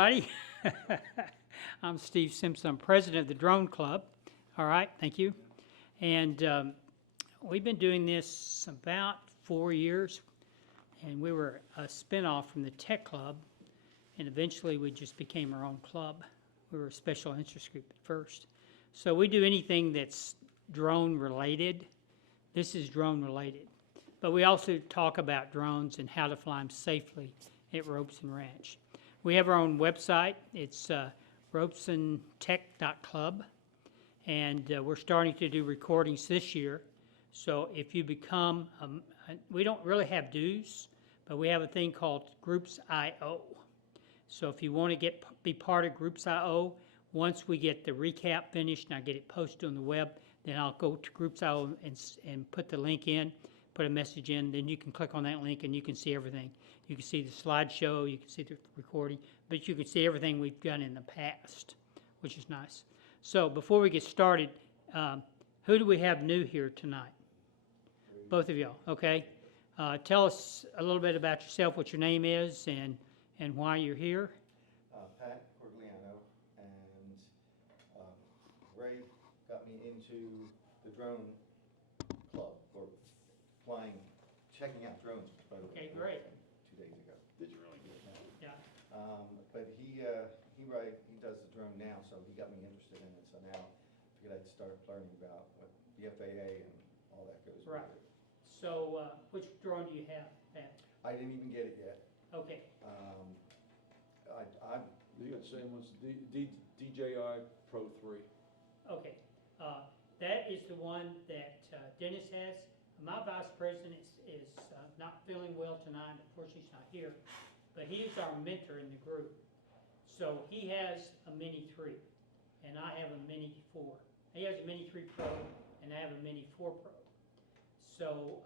Everybody. I'm Steve Simpson. I'm president of the Drone Club. All right, thank you. And we've been doing this about 4 years, and we were a spinoff from the Tech Club, and eventually we just became our own club. We were a special interest group at first. So we do anything that's drone related. This is drone related. But we also talk about drones and how to fly them safely at Robeson Ranch. We have our own website. It's robesontech.club, and we're starting to do recordings this year. So if you become, we don't really have dues, but we have a thing called Groups IO. So if you want to be part of Groups IO, once we get the recap finished and I get it posted on the web, then I'll go to Groups IO and put the link in, put a message in, then you can click on that link and you can see everything. You can see the slideshow, you can see the recording, but you can see everything we've done in the past, which is nice. So before we get started, who do we have new here tonight? Both of y'all, okay. Tell us a little bit about yourself, what your name is, and why you're here. Pat Corgliano, and Ray got me into the drone club for flying, checking out drones. By the way, Okay, great. 2 days ago. Did you really good? Yeah. But he does the drone now, so he got me interested in it. So now I figured I'd start learning about what the FAA and all that goes Right. with it. So which drone do you have, Pat? I didn't even get it yet. Okay. I'm You got the same ones, DJI Pro 3. Okay, that is the one that Dennis has. My vice president is not feeling well tonight. Unfortunately, he's not here. But he is our mentor in the group. So he has a Mini 3, and I have a Mini 4. He has a Mini 3 Pro, and I have a Mini 4 Pro. So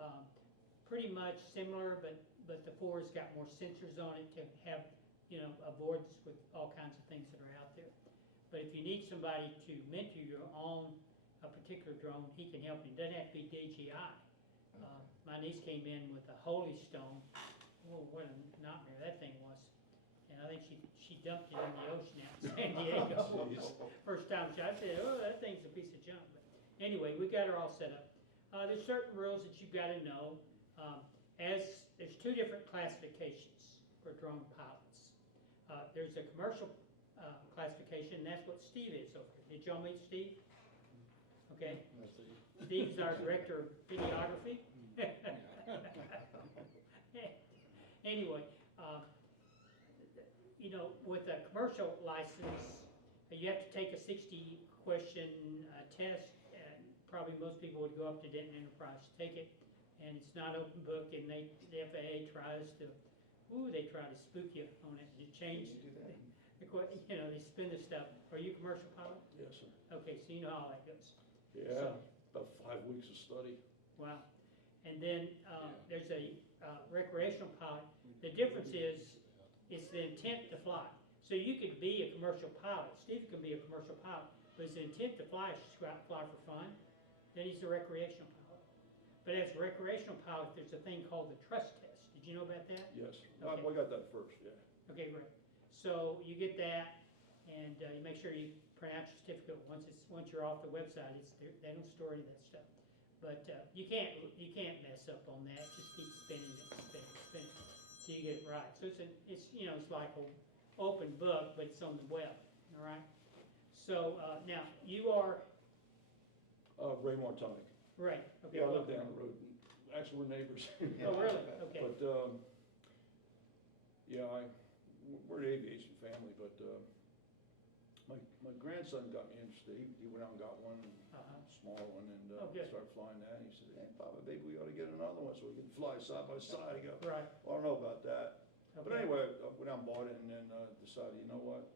pretty much similar, but the 4 has got more sensors on it to have, avoidance with all kinds of things that are out there. But if you need somebody to mentor you on a particular drone, he can help you. It doesn't have to be DJI. My niece came in with a Holy Stone. Oh, what a nightmare that thing was. And I think she dumped it in the ocean out in San Diego. First time I said, oh, that thing's a piece of junk. But anyway, we got her all set up. There's certain rules that you've got to know. There's 2 different classifications for drone pilots. There's a commercial classification, and that's what Steve is over here. Did y'all meet Steve? Okay. Steve's our director of videography. Anyway, with a commercial license, you have to take a 60-question test, and probably most people would go up to Denton Enterprise to take it, and it's not open book, and the FAA tries to, they try to spook you on it to change. They spin the stuff. Are you a commercial pilot? Yes, sir. Okay, so you know how that goes. Yeah, about 5 weeks of study. Wow. And then there's a recreational pilot. The difference is it's the intent to fly. So you could be a commercial pilot. Steve can be a commercial pilot, but his intent to fly is just go out and fly for fun. Then he's a recreational pilot. But as a recreational pilot, there's a thing called the trust test. Did you know about that? Yes. Okay. I got that first, yeah. Okay, great. So you get that, and you make sure you print out your certificate. Once you're off the website, they don't store any of that stuff. But you can't mess up on that. Just keep spinning it till you get it right. So it's like an open book, but it's on the web. All right. So now you are Ray Martonic. right. Okay. Yeah, I live down the road. Actually, we're neighbors. Oh, really? Okay. But we're an aviation family. But my grandson got me interested. He went out and got one. Small one, and started flying that. And he said, "Hey, Papa, maybe we ought to get another one so we can fly side by side." I go, Right. "Well, I don't know about that." Okay. But anyway, I went out and bought it, and then decided, you know what?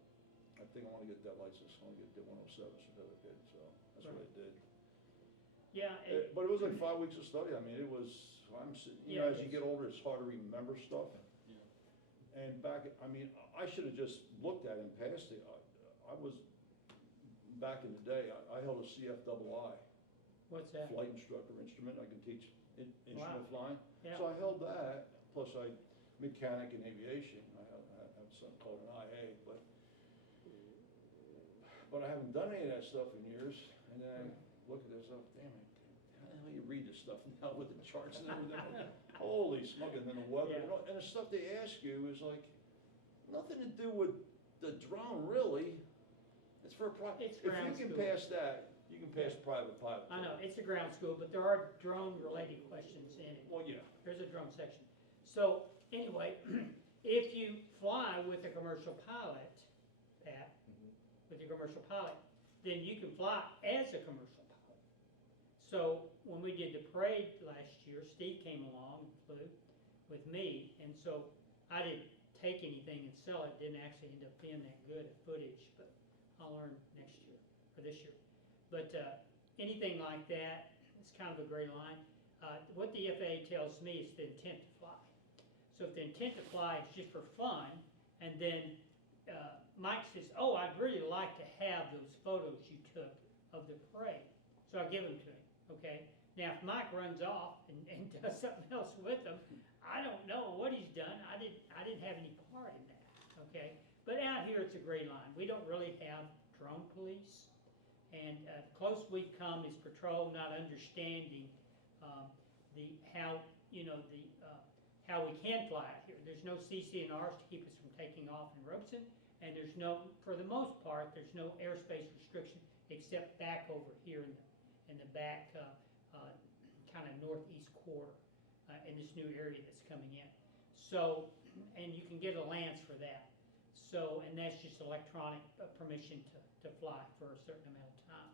I think I want to get that license. I want to get the 107 certificate. So that's what I did. Yeah. But it was like 5 weeks of study. I mean, it was. As you get older, it's hard to remember stuff. Yeah. And I should have just looked at it and passed it. I was. Back in the day, I held a CFII. What's that? Flight instructor instrument. I can teach instrument Wow. flying. Yeah. So I held that, plus I mechanic in aviation. I have something called an IA, but I haven't done any of that stuff in years. And then I look at this, oh, damn it, how the hell you read this stuff now with the charts and everything? Holy smoke, and then the weather, Yeah. and the stuff they ask you is like, nothing to do with the drone, really. It's for a private. It's If ground you can school. pass that, you can pass private pilot. I know, it's a ground school, but there are drone-related questions in it. Well, yeah. There's a drone section. So, anyway, if you fly with a commercial pilot, Pat, with your commercial pilot, then you can fly as a commercial pilot. So, when we did the parade last year, Steve came along and flew with me, and so I didn't take anything and sell it, didn't actually end up being that good at footage, but I'll learn next year, or this year. But anything like that, it's kind of a gray line. What the FAA tells me is the intent to fly. So if the intent to fly is just for fun, and then Mike says, oh, I'd really like to have those photos you took of the parade. So I give them to him, okay? Now, if Mike runs off and does something else with them, I don't know what he's done. I didn't have any part in that, okay? But out here, it's a gray line. We don't really have drone police. And close we've come is patrol not understanding how we can fly out here. There's no CCNRs to keep us from taking off in Robeson, and there's no, for the most part, there's no airspace restriction except back over here in the back kind of northeast quarter in this new area that's coming in. So, and you can get a Lance for that. So, and that's just electronic permission to fly for a certain amount of time.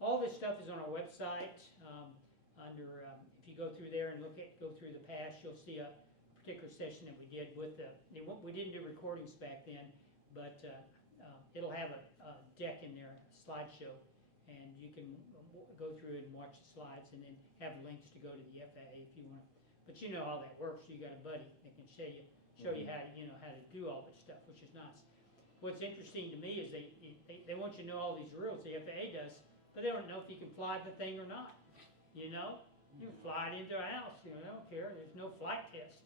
All this stuff is on our website. If you go through there and go through the past, you'll see a particular session that we did with we didn't do recordings back then, but it'll have a deck in there, a slideshow, and you can go through and watch the slides, and then have links to go to the FAA if you want to. But you know how that works. You got a buddy that can show you how to do all this stuff, which is nice. What's interesting to me is they want you to know all these rules the FAA does, but they don't know if you can fly the thing or not. You know, you can fly it into a house. They don't care. There's no flight test.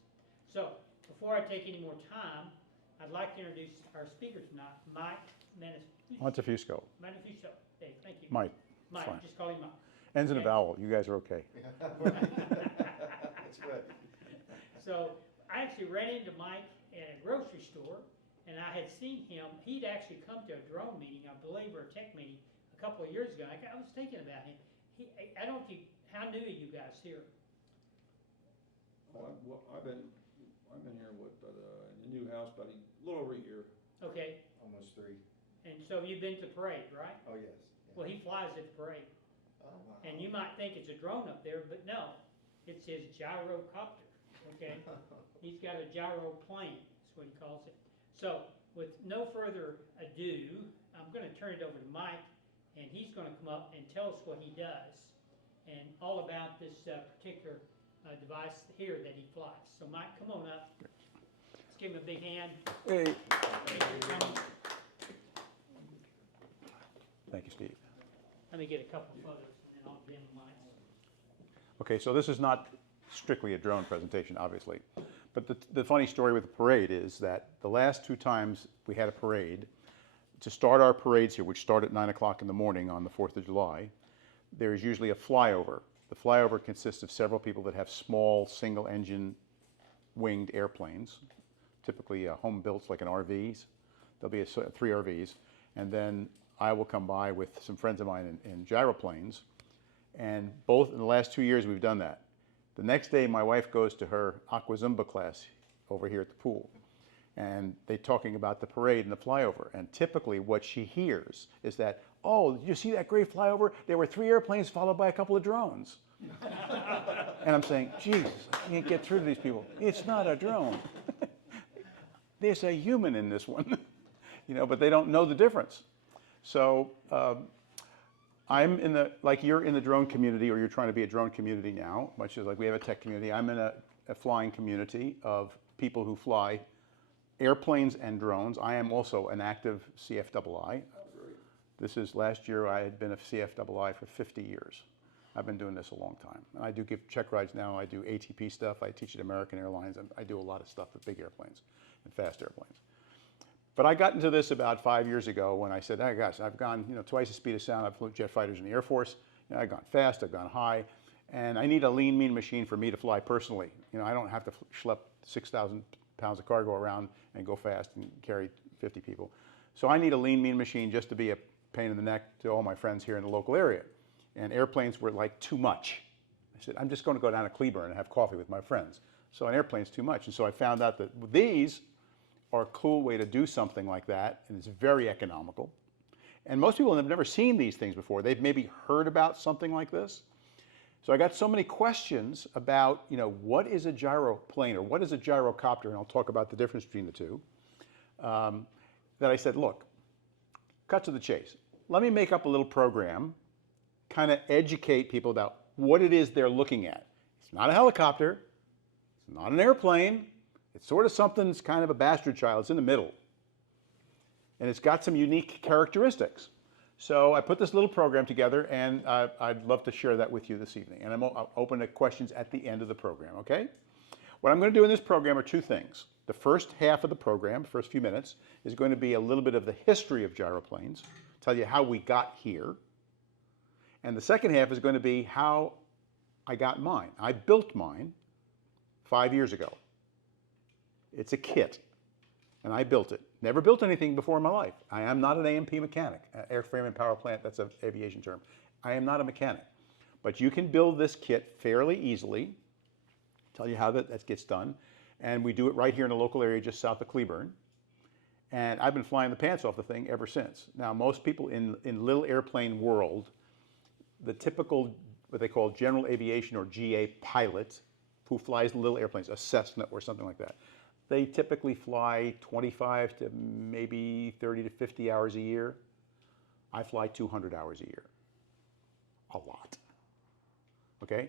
So before I take any more time, I'd like to introduce our speaker tonight, Mike Montefusco. Manifesto. Hey, thank you. Mike. Mike, fine. just call him Mike. Ends in a Okay. vowel. You guys are okay. That's good. So I actually ran into Mike at a grocery store, and I had seen him. He'd actually come to a drone meeting, I believe, or a tech meeting a couple of years ago. I was thinking about him. I don't know how new are you guys here? Well, I've been here in the new house about a little over a year. Okay, Almost 3. and so you've been to the parade, right? Oh, yes. Well, he flies at the parade, Oh, wow. and you might think it's a drone up there, but no, it's his gyrocopter. Okay, he's got a gyroplane. That's what he calls it. So, with no further ado, I'm going to turn it over to Mike, and he's going to come up and tell us what he does and all about this particular device here that he flies. So, Mike, come on up. Let's give him a big hand. Hey. Thank you for coming. Thank you, Steve. Let me get a couple of photos, and then I'll dim the mics. Okay, so this is not strictly a drone presentation, obviously. But the funny story with the parade is that the last 2 times we had a parade, to start our parades here, which start at 9 o'clock in the morning on the 4th of July, there is usually a flyover. The flyover consists of several people that have small single-engine winged airplanes, typically home built like an RVs. There'll be 3 RVs, and then I will come by with some friends of mine in gyroplanes, and both in the last 2 years we've done that. The next day my wife goes to her Aqua Zumba class over here at the pool, and they're talking about the parade and the flyover, and typically what she hears is that, oh, did you see that great flyover? There were 3 airplanes followed by a couple of drones. And I'm saying, Jesus, I can't get through to these people. It's not a drone. There's a human in this one, but they don't know the difference. So I'm like you're in the drone community, or you're trying to be a drone community now, much as like we have a tech community. I'm in a flying community of people who fly airplanes and drones. I am also an active CFII. This is last year I had been a CFII for 50 years. I've been doing this a long time. And I do give check rides now. I do ATP stuff. I teach at American Airlines. And I do a lot of stuff with big airplanes and fast airplanes. But I got into this about 5 years ago when I said, oh gosh, I've gone twice the speed of sound. I've flown jet fighters in the Air Force. I've gone fast, I've gone high, and I need a lean, mean machine for me to fly personally. I don't have to schlep 6,000 pounds of cargo around and go fast and carry 50 people. So I need a lean, mean machine just to be a pain in the neck to all my friends here in the local area. And airplanes were like too much. I said, I'm just going to go down to Cleburne and have coffee with my friends. So an airplane's too much. And so I found out that these are a cool way to do something like that, and it's very economical. And most people have never seen these things before. They've maybe heard about something like this. So I got so many questions about, what is a gyroplane or what is a gyrocopter, and I'll talk about the difference between the two, that I said, look, cut to the chase. Let me make up a little program, kind of educate people about what it is they're looking at. It's not a helicopter. It's not an airplane. It's sort of something that's kind of a bastard child. It's in the middle. And it's got some unique characteristics. So I put this little program together, and I'd love to share that with you this evening. And I'm open to questions at the end of the program, okay? What I'm going to do in this program are two things. The first half of the program, first few minutes, is going to be a little bit of the history of gyroplanes, tell you how we got here. And the second half is going to be how I got mine. I built mine 5 years ago. It's a kit, and I built it. Never built anything before in my life. I am not an A&P mechanic, airframe and power plant, that's an aviation term. I am not a mechanic. But you can build this kit fairly easily. Tell you how that gets done. And we do it right here in the local area just south of Cleburne. And I've been flying the pants off the thing ever since. Now, most people in little airplane world, the typical, what they call general aviation or GA pilot, who flies little airplanes, a Cessna or something like that, they typically fly 25 to maybe 30 to 50 hours a year. I fly 200 hours a year. A lot. Okay?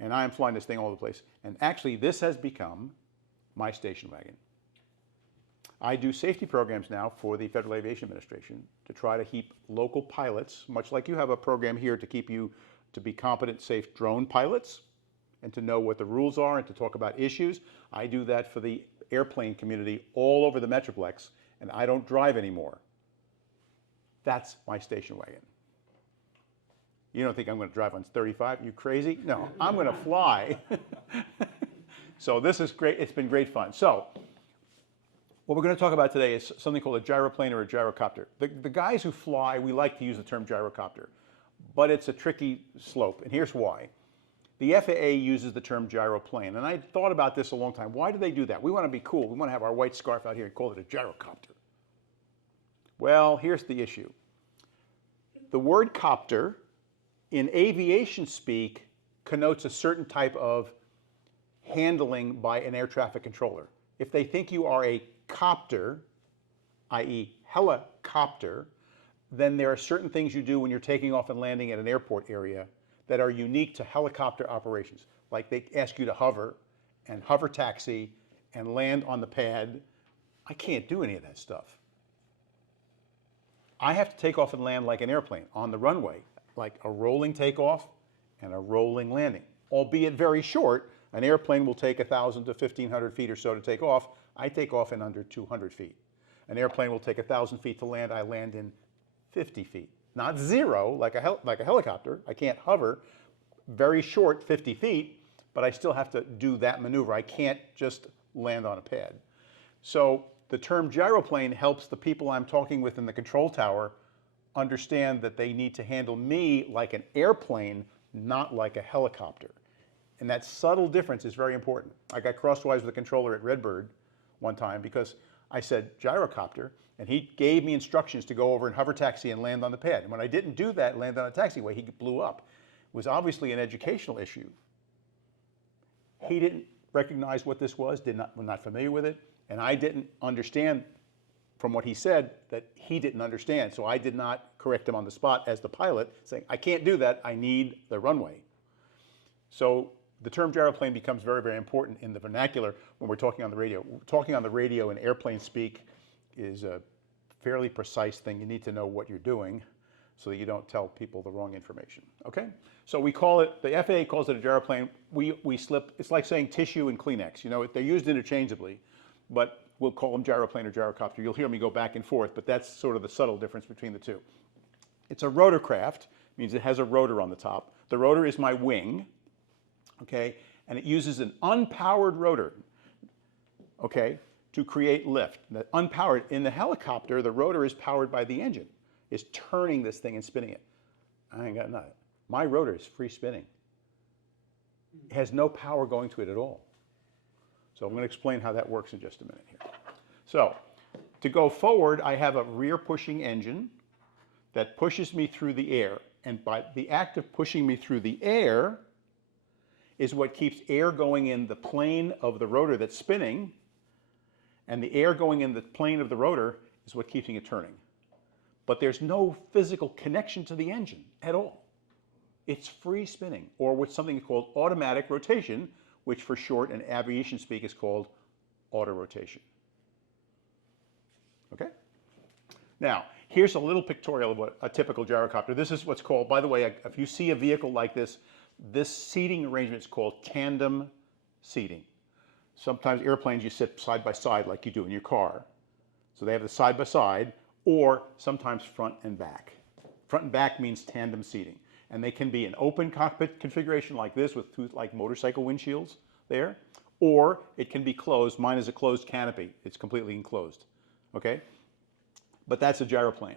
And I am flying this thing all over the place. And actually, this has become my station wagon. I do safety programs now for the Federal Aviation Administration to try to keep local pilots, much like you have a program here to keep you to be competent, safe drone pilots and to know what the rules are and to talk about issues. I do that for the airplane community all over the Metroplex, and I don't drive anymore. That's my station wagon. You don't think I'm going to drive on 35? You crazy? No, I'm going to fly. So this is great. It's been great fun. So what we're going to talk about today is something called a gyroplane or a gyrocopter. The guys who fly, we like to use the term gyrocopter, but it's a tricky slope, and here's why. The FAA uses the term gyroplane, and I thought about this a long time. Why do they do that? We want to be cool. We want to have our white scarf out here and call it a gyrocopter. Well, here's the issue. The word copter in aviation speak connotes a certain type of handling by an air traffic controller. If they think you are a copter, i.e. helicopter, then there are certain things you do when you're taking off and landing at an airport area that are unique to helicopter operations. Like they ask you to hover and hover taxi and land on the pad. I can't do any of that stuff. I have to take off and land like an airplane on the runway, like a rolling takeoff and a rolling landing. Albeit very short, an airplane will take 1,000 to 1,500 feet or so to take off. I take off in under 200 feet. An airplane will take 1,000 feet to land. I land in 50 feet. Not zero, like a helicopter. I can't hover. Very short, 50 feet, but I still have to do that maneuver. I can't just land on a pad. So the term gyroplane helps the people I'm talking with in the control tower understand that they need to handle me like an airplane, not like a helicopter. And that subtle difference is very important. I got crosswise with a controller at Redbird one time because I said gyrocopter, and he gave me instructions to go over and hover taxi and land on the pad. And when I didn't do that, land on a taxiway, he blew up. It was obviously an educational issue. He didn't recognize what this was, was not familiar with it, and I didn't understand from what he said that he didn't understand. So I did not correct him on the spot as the pilot, saying, I can't do that, I need the runway. So the term gyroplane becomes very, very important in the vernacular when we're talking on the radio. Talking on the radio in airplane speak is a fairly precise thing. You need to know what you're doing. so that you don't tell people the wrong information, okay? So we call it, the FAA calls it a gyroplane. We slip, it's like saying tissue and Kleenex, you know, they're used interchangeably, but we'll call them gyroplane or gyrocopter. You'll hear me go back and forth, but that's sort of the subtle difference between the two. It's a rotorcraft, means it has a rotor on the top. The rotor is my wing, okay? And it uses an unpowered rotor, okay, to create lift. The unpowered, in the helicopter, the rotor is powered by the engine, is turning this thing and spinning it. I ain't got nothing. My rotor is free spinning. It has no power going to it at all. So I'm going to explain how that works in just a minute here. So to go forward, I have a rear pushing engine that pushes me through the air. And by the act of pushing me through the air is what keeps air going in the plane of the rotor that's spinning, and the air going in the plane of the rotor is what keeps it turning. But there's no physical connection to the engine at all. It's free spinning, or what's something called automatic rotation, which for short in aviation speak is called auto rotation. Okay? Now, here's a little pictorial of what a typical gyrocopter. This is what's called, by the way, if you see a vehicle like this seating arrangement is called tandem seating. Sometimes airplanes you sit side by side like you do in your car. So they have the side by side, or sometimes front and back. Front and back means tandem seating. And they can be an open cockpit configuration like this with two like motorcycle windshields there, or it can be closed. Mine is a closed canopy. It's completely enclosed, okay? But that's a gyroplane.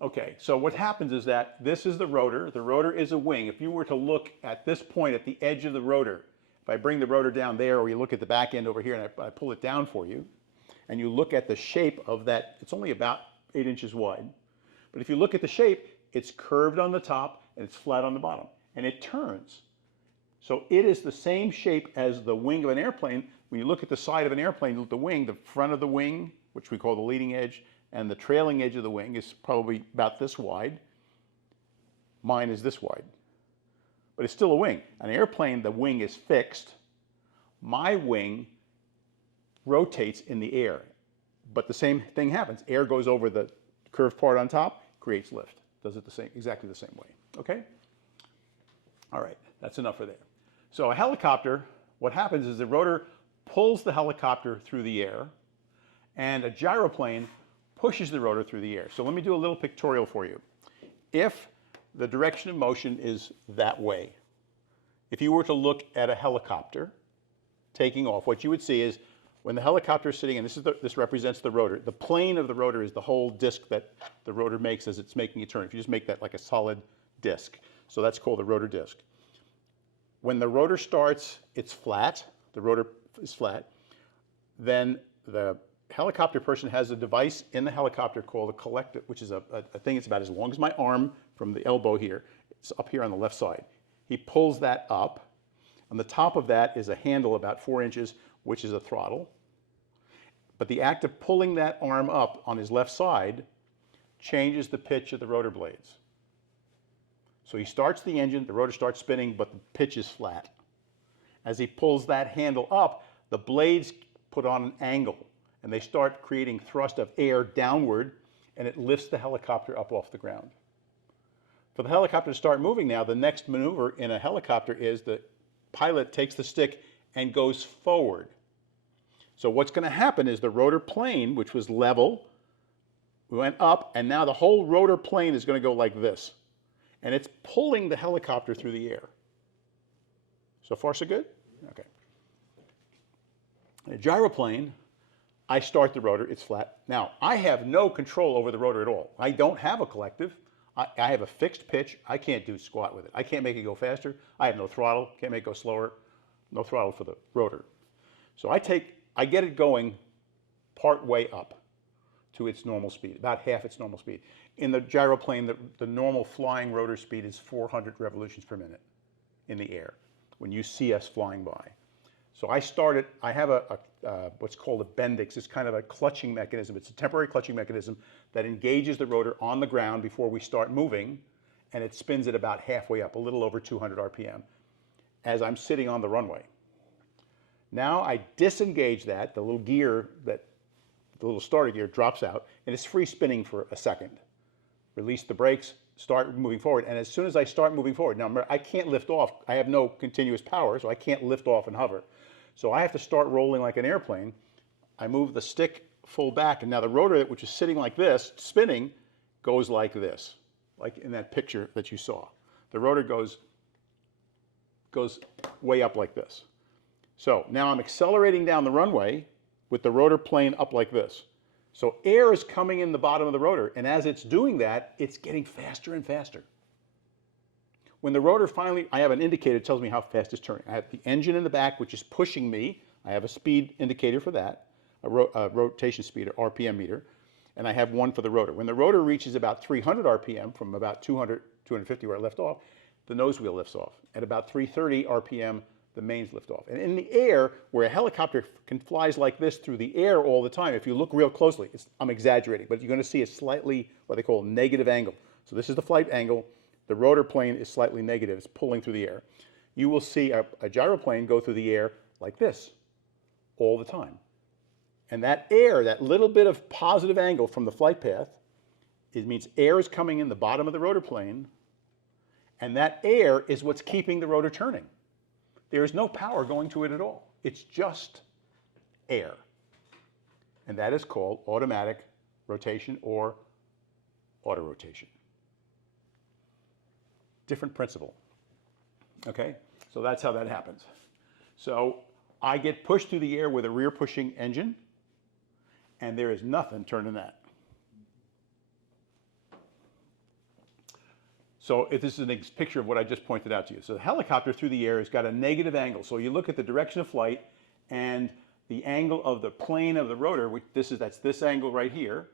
Okay, so what happens is that this is the rotor. The rotor is a wing. If you were to look at this point at the edge of the rotor, if I bring the rotor down there, or you look at the back end over here and I pull it down for you, and you look at the shape of that, it's only about 8 inches wide. But if you look at the shape, it's curved on the top and it's flat on the bottom, and it turns. So it is the same shape as the wing of an airplane. When you look at the side of an airplane, the wing, the front of the wing, which we call the leading edge, and the trailing edge of the wing is probably about this wide. Mine is this wide, but it's still a wing. An airplane, the wing is fixed. My wing rotates in the air, but the same thing happens. Air goes over the curved part on top, creates lift. Does it exactly the same way, okay? All right, that's enough for there. So a helicopter, what happens is the rotor pulls the helicopter through the air, and a gyroplane pushes the rotor through the air. So let me do a little pictorial for you. If the direction of motion is that way, if you were to look at a helicopter taking off, what you would see is when the helicopter is sitting, and this represents the rotor, the plane of the rotor is the whole disc that the rotor makes as it's making a turn. If you just make that like a solid disc. So that's called the rotor disc. When the rotor starts, it's flat. The rotor is flat. Then the helicopter person has a device in the helicopter called a collector, which is a thing that's about as long as my arm from the elbow here. It's up here on the left side. He pulls that up. On the top of that is a handle about 4 inches, which is a throttle. But the act of pulling that arm up on his left side changes the pitch of the rotor blades. So he starts the engine, the rotor starts spinning, but the pitch is flat. As he pulls that handle up, the blades put on an angle, and they start creating thrust of air downward, and it lifts the helicopter up off the ground. For the helicopter to start moving now, the next maneuver in a helicopter is the pilot takes the stick and goes forward. So what's going to happen is the rotor plane, which was level, went up, and now the whole rotor plane is going to go like this. And it's pulling the helicopter through the air. So far, so good? Okay. In a gyroplane, I start the rotor, it's flat. Now, I have no control over the rotor at all. I don't have a collective. I have a fixed pitch. I can't do squat with it. I can't make it go faster. I have no throttle, can't make it go slower. No throttle for the rotor. So I get it going part way up to its normal speed, about half its normal speed. In the gyroplane, the normal flying rotor speed is 400 revolutions per minute in the air when you see us flying by. So I have what's called a Bendix. It's kind of a clutching mechanism. It's a temporary clutching mechanism that engages the rotor on the ground before we start moving, and it spins it about halfway up, a little over 200 RPM, as I'm sitting on the runway. Now I disengage that, the little starter gear drops out, and it's free spinning for a second. Release the brakes, start moving forward. And as soon as I start moving forward, now remember, I can't lift off. I have no continuous power, so I can't lift off and hover. So I have to start rolling like an airplane. I move the stick full back, and now the rotor, which is sitting like this, spinning, goes like this, like in that picture that you saw. The rotor goes way up like this. So now I'm accelerating down the runway with the rotor plane up like this. So air is coming in the bottom of the rotor, and as it's doing that, it's getting faster and faster. When the rotor finally, I have an indicator that tells me how fast it's turning. I have the engine in the back, which is pushing me. I have a speed indicator for that, a rotation speed, or RPM meter, and I have one for the rotor. When the rotor reaches about 300 RPM, from about 200, 250 where I left off, the nose wheel lifts off. At about 330 RPM, the mains lift off. And in the air, where a helicopter flies like this through the air all the time, if you look real closely, I'm exaggerating, but you're going to see a slightly, what they call negative angle. So this is the flight angle. The rotor plane is slightly negative. It's pulling through the air. You will see a gyroplane go through the air like this all the time. And that air, that little bit of positive angle from the flight path, it means air is coming in the bottom of the rotor plane, and that air is what's keeping the rotor turning. There is no power going to it at all. It's just air. And that is called automatic rotation or auto rotation. Different principle. Okay? So that's how that happens. So I get pushed through the air with a rear pushing engine, and there is nothing turning that. So if this is a picture of what I just pointed out to you. So the helicopter through the air has got a negative angle. So you look at the direction of flight and the angle of the plane of the rotor, which that's this angle right here.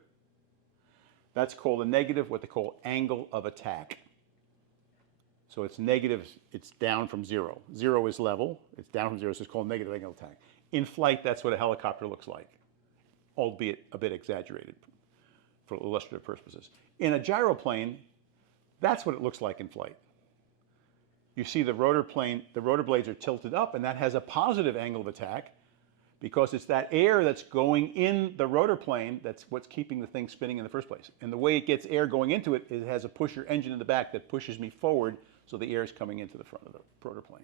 That's called a negative, what they call angle of attack. So it's negative, it's down from zero. Zero is level, it's down from zero, so it's called negative angle of attack. In flight, that's what a helicopter looks like, albeit a bit exaggerated for illustrative purposes. In a gyroplane, that's what it looks like in flight. You see the rotor plane, the rotor blades are tilted up, and that has a positive angle of attack because it's that air that's going in the rotor plane that's what's keeping the thing spinning in the first place. And the way it gets air going into it, it has a pusher engine in the back that pushes me forward so the air is coming into the front of the rotor plane.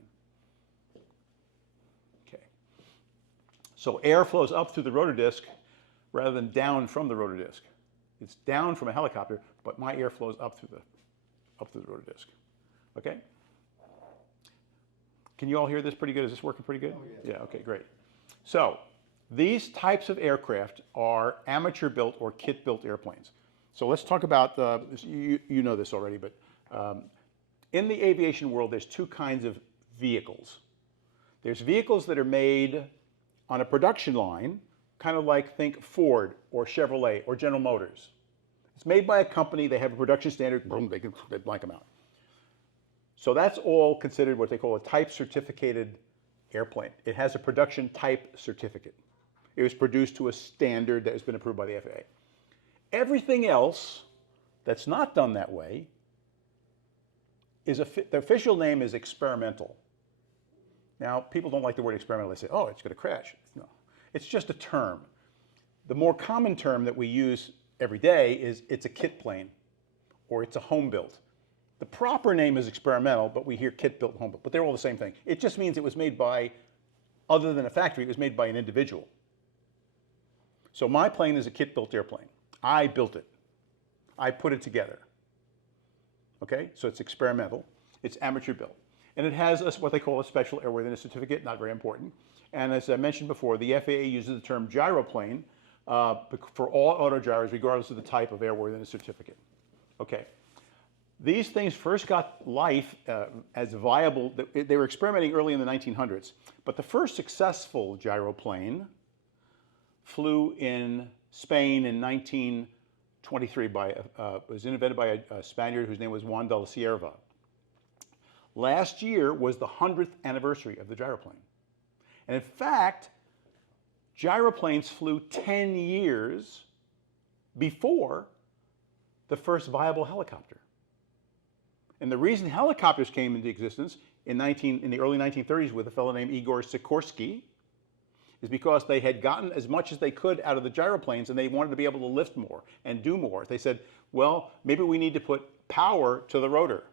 Okay. So air flows up through the rotor disc rather than down from the rotor disc. It's down from a helicopter, but my air flows up through the rotor disc. Okay? Can you all hear this pretty good? Is this working pretty good? Oh, yeah. Yeah, okay, great. So these types of aircraft are amateur-built or kit-built airplanes. So let's talk about, you know this already, but in the aviation world, there's two kinds of vehicles. There's vehicles that are made on a production line, kind of like think Ford or Chevrolet or General Motors. It's made by a company, they have a production standard, boom, they blank them out. So that's all considered what they call a type certificated airplane. It has a production type certificate. It was produced to a standard that has been approved by the FAA. Everything else that's not done that way is, the official name is experimental. Now, people don't like the word experimental. They say, oh, it's going to crash. No, it's just a term. The more common term that we use every day is it's a kit plane or it's a home built. The proper name is experimental, but we hear kit built and home built, but they're all the same thing. It just means it was made by, other than a factory, it was made by an individual. So my plane is a kit built airplane. I built it. I put it together. Okay, so it's experimental. It's amateur built. And it has what they call a special airworthiness certificate, not very important. And as I mentioned before, the FAA uses the term gyroplane for all autogyros, regardless of the type of airworthiness certificate. Okay. These things first got life as viable. They were experimenting early in the 1900s, but the first successful gyroplane flew in Spain in 1923 was invented by a Spaniard whose name was Juan de la Cierva. Last year was the 100th anniversary of the gyroplane. And in fact, gyroplanes flew 10 years before the first viable helicopter. And the reason helicopters came into existence in the early 1930s with a fellow named Igor Sikorsky is because they had gotten as much as they could out of the gyroplanes and they wanted to be able to lift more and do more. They said, well, maybe we need to put power to the rotor.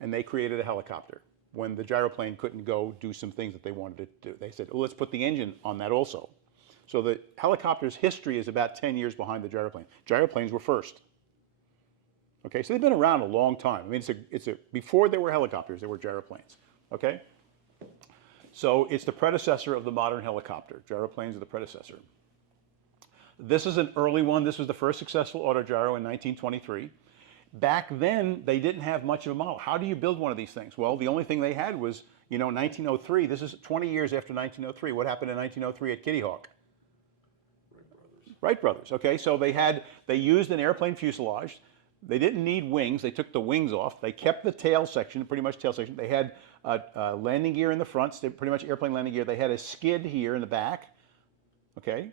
And they created a helicopter when the gyroplane couldn't go do some things that they wanted it to do. They said, oh, let's put the engine on that also. So the helicopter's history is about 10 years behind the gyroplane. Gyroplanes were first. Okay, so they've been around a long time. I mean, before there were helicopters, there were gyroplanes. Okay? So it's the predecessor of the modern helicopter. Gyroplanes are the predecessor. This is an early one. This was the first successful autogyro in 1923. Back then, they didn't have much of a model. How do you build one of these things? Well, the only thing they had was, 1903. This is 20 years after 1903. What happened in 1903 at Kitty Hawk? Wright Brothers. Okay, so they used an airplane fuselage. They didn't need wings. They took the wings off. They kept the tail section, pretty much tail section. They had a landing gear in the front, pretty much airplane landing gear. They had a skid here in the back, okay?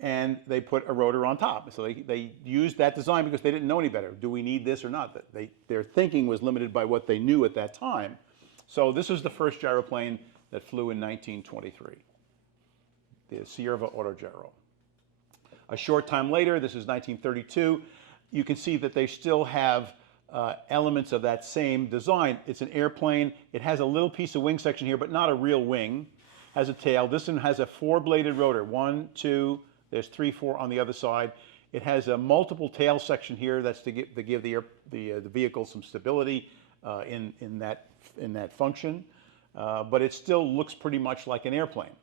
And they put a rotor on top. So they used that design because they didn't know any better. Do we need this or not? Their thinking was limited by what they knew at that time. So this is the first gyroplane that flew in 1923, the Cierva Autogyro. A short time later, this is 1932, you can see that they still have elements of that same design. It's an airplane. It has a little piece of wing section here, but not a real wing. Has a tail. This one has a 4-bladed rotor. 1, 2, there's 3, 4 on the other side. It has a multiple tail section here. That's to give the vehicle some stability in that function. But it still looks pretty much like an airplane.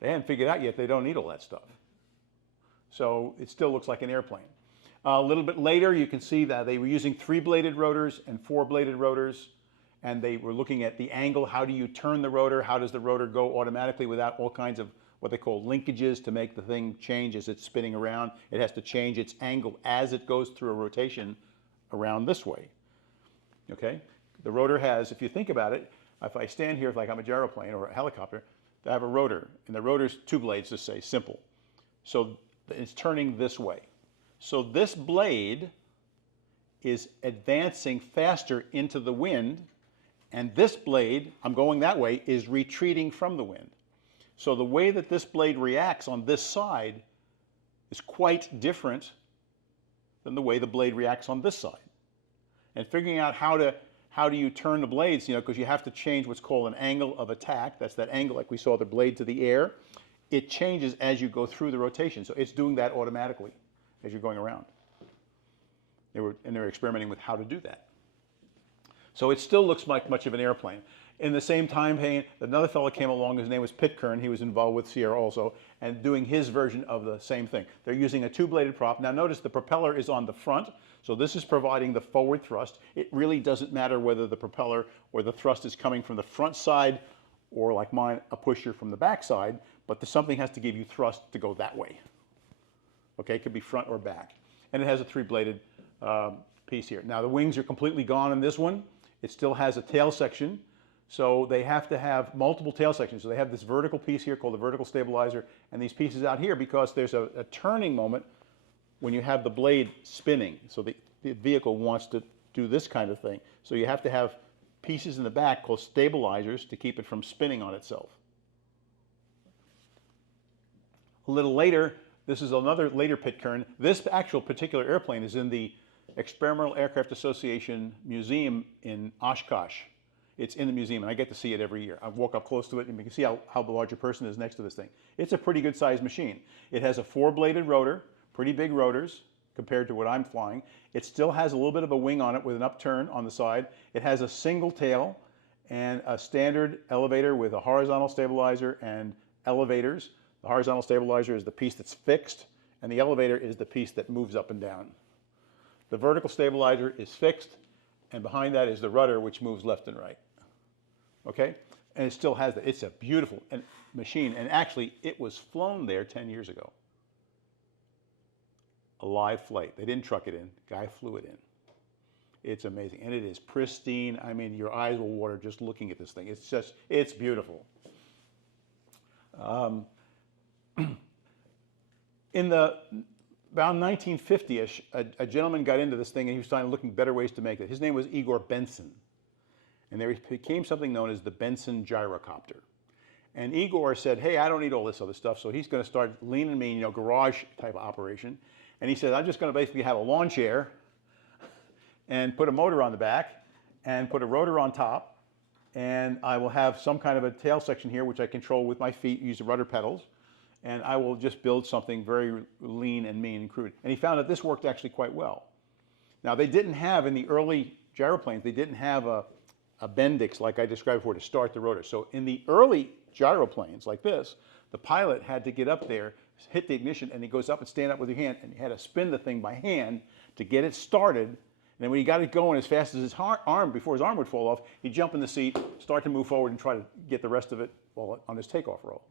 They haven't figured out yet they don't need all that stuff. So it still looks like an airplane. A little bit later, you can see that they were using 3-bladed rotors and 4-bladed rotors, and they were looking at the angle. How do you turn the rotor? How does the rotor go automatically without all kinds of what they call linkages to make the thing change as it's spinning around? It has to change its angle as it goes through a rotation around this way. Okay? The rotor has, if you think about it, if I stand here like I'm a gyroplane or a helicopter, I have a rotor, and the rotor's 2 blades, just say, simple. So it's turning this way. So this blade is advancing faster into the wind, and this blade, I'm going that way, is retreating from the wind. So the way that this blade reacts on this side is quite different than the way the blade reacts on this side. And figuring out how do you turn the blades, because you have to change what's called an angle of attack. That's that angle like we saw the blade to the air. It changes as you go through the rotation. So it's doing that automatically as you're going around. They were experimenting with how to do that. So it still looks like much of an airplane. In the same time, another fellow came along, his name was Pitcairn. He was involved with Sierra also, and doing his version of the same thing. They're using a 2-bladed prop. Now notice the propeller is on the front, so this is providing the forward thrust. It really doesn't matter whether the propeller or the thrust is coming from the front side or, like mine, a pusher from the back side, but something has to give you thrust to go that way. Okay, it could be front or back. And it has a 3-bladed piece here. Now the wings are completely gone in this one. It still has a tail section. So they have to have multiple tail sections. So they have this vertical piece here called the vertical stabilizer and these pieces out here because there's a turning moment when you have the blade spinning. So the vehicle wants to do this kind of thing. So you have to have pieces in the back called stabilizers to keep it from spinning on itself. A little later, this is another later Pitcairn. This actual particular airplane is in the Experimental Aircraft Association Museum in Oshkosh. It's in the museum, and I get to see it every year. I walk up close to it, and you can see how large a person is next to this thing. It's a pretty good-sized machine. It has a 4-bladed rotor, pretty big rotors compared to what I'm flying. It still has a little bit of a wing on it with an upturn on the side. It has a single tail and a standard elevator with a horizontal stabilizer and elevators. The horizontal stabilizer is the piece that's fixed, and the elevator is the piece that moves up and down. The vertical stabilizer is fixed, and behind that is the rudder, which moves left and right. Okay? And it still has that. It's a beautiful machine, and actually, it was flown there 10 years ago. A live flight. They didn't truck it in. Guy flew it in. It's amazing, and it is pristine. I mean, your eyes will water just looking at this thing. It's beautiful. In about 1950-ish, a gentleman got into this thing, and he was trying to look at better ways to make it. His name was Igor Benson. And there became something known as the Benson gyrocopter. And Igor said, hey, I don't need all this other stuff, so he's going to start lean and mean, garage type of operation. And he said, I'm just going to basically have a lawn chair and put a motor on the back and put a rotor on top, and I will have some kind of a tail section here which I control with my feet, use the rudder pedals, and I will just build something very lean and mean and crude. And he found that this worked actually quite well. Now, they didn't have, in the early gyroplanes, they didn't have a Bendix like I described before to start the rotor. So in the early gyroplanes like this, the pilot had to get up there, hit the ignition, and he goes up and stand up with your hand, and he had to spin the thing by hand to get it started. And then when he got it going as fast as his arm, before his arm would fall off, he'd jump in the seat, start to move forward, and try to get the rest of it on his takeoff roll.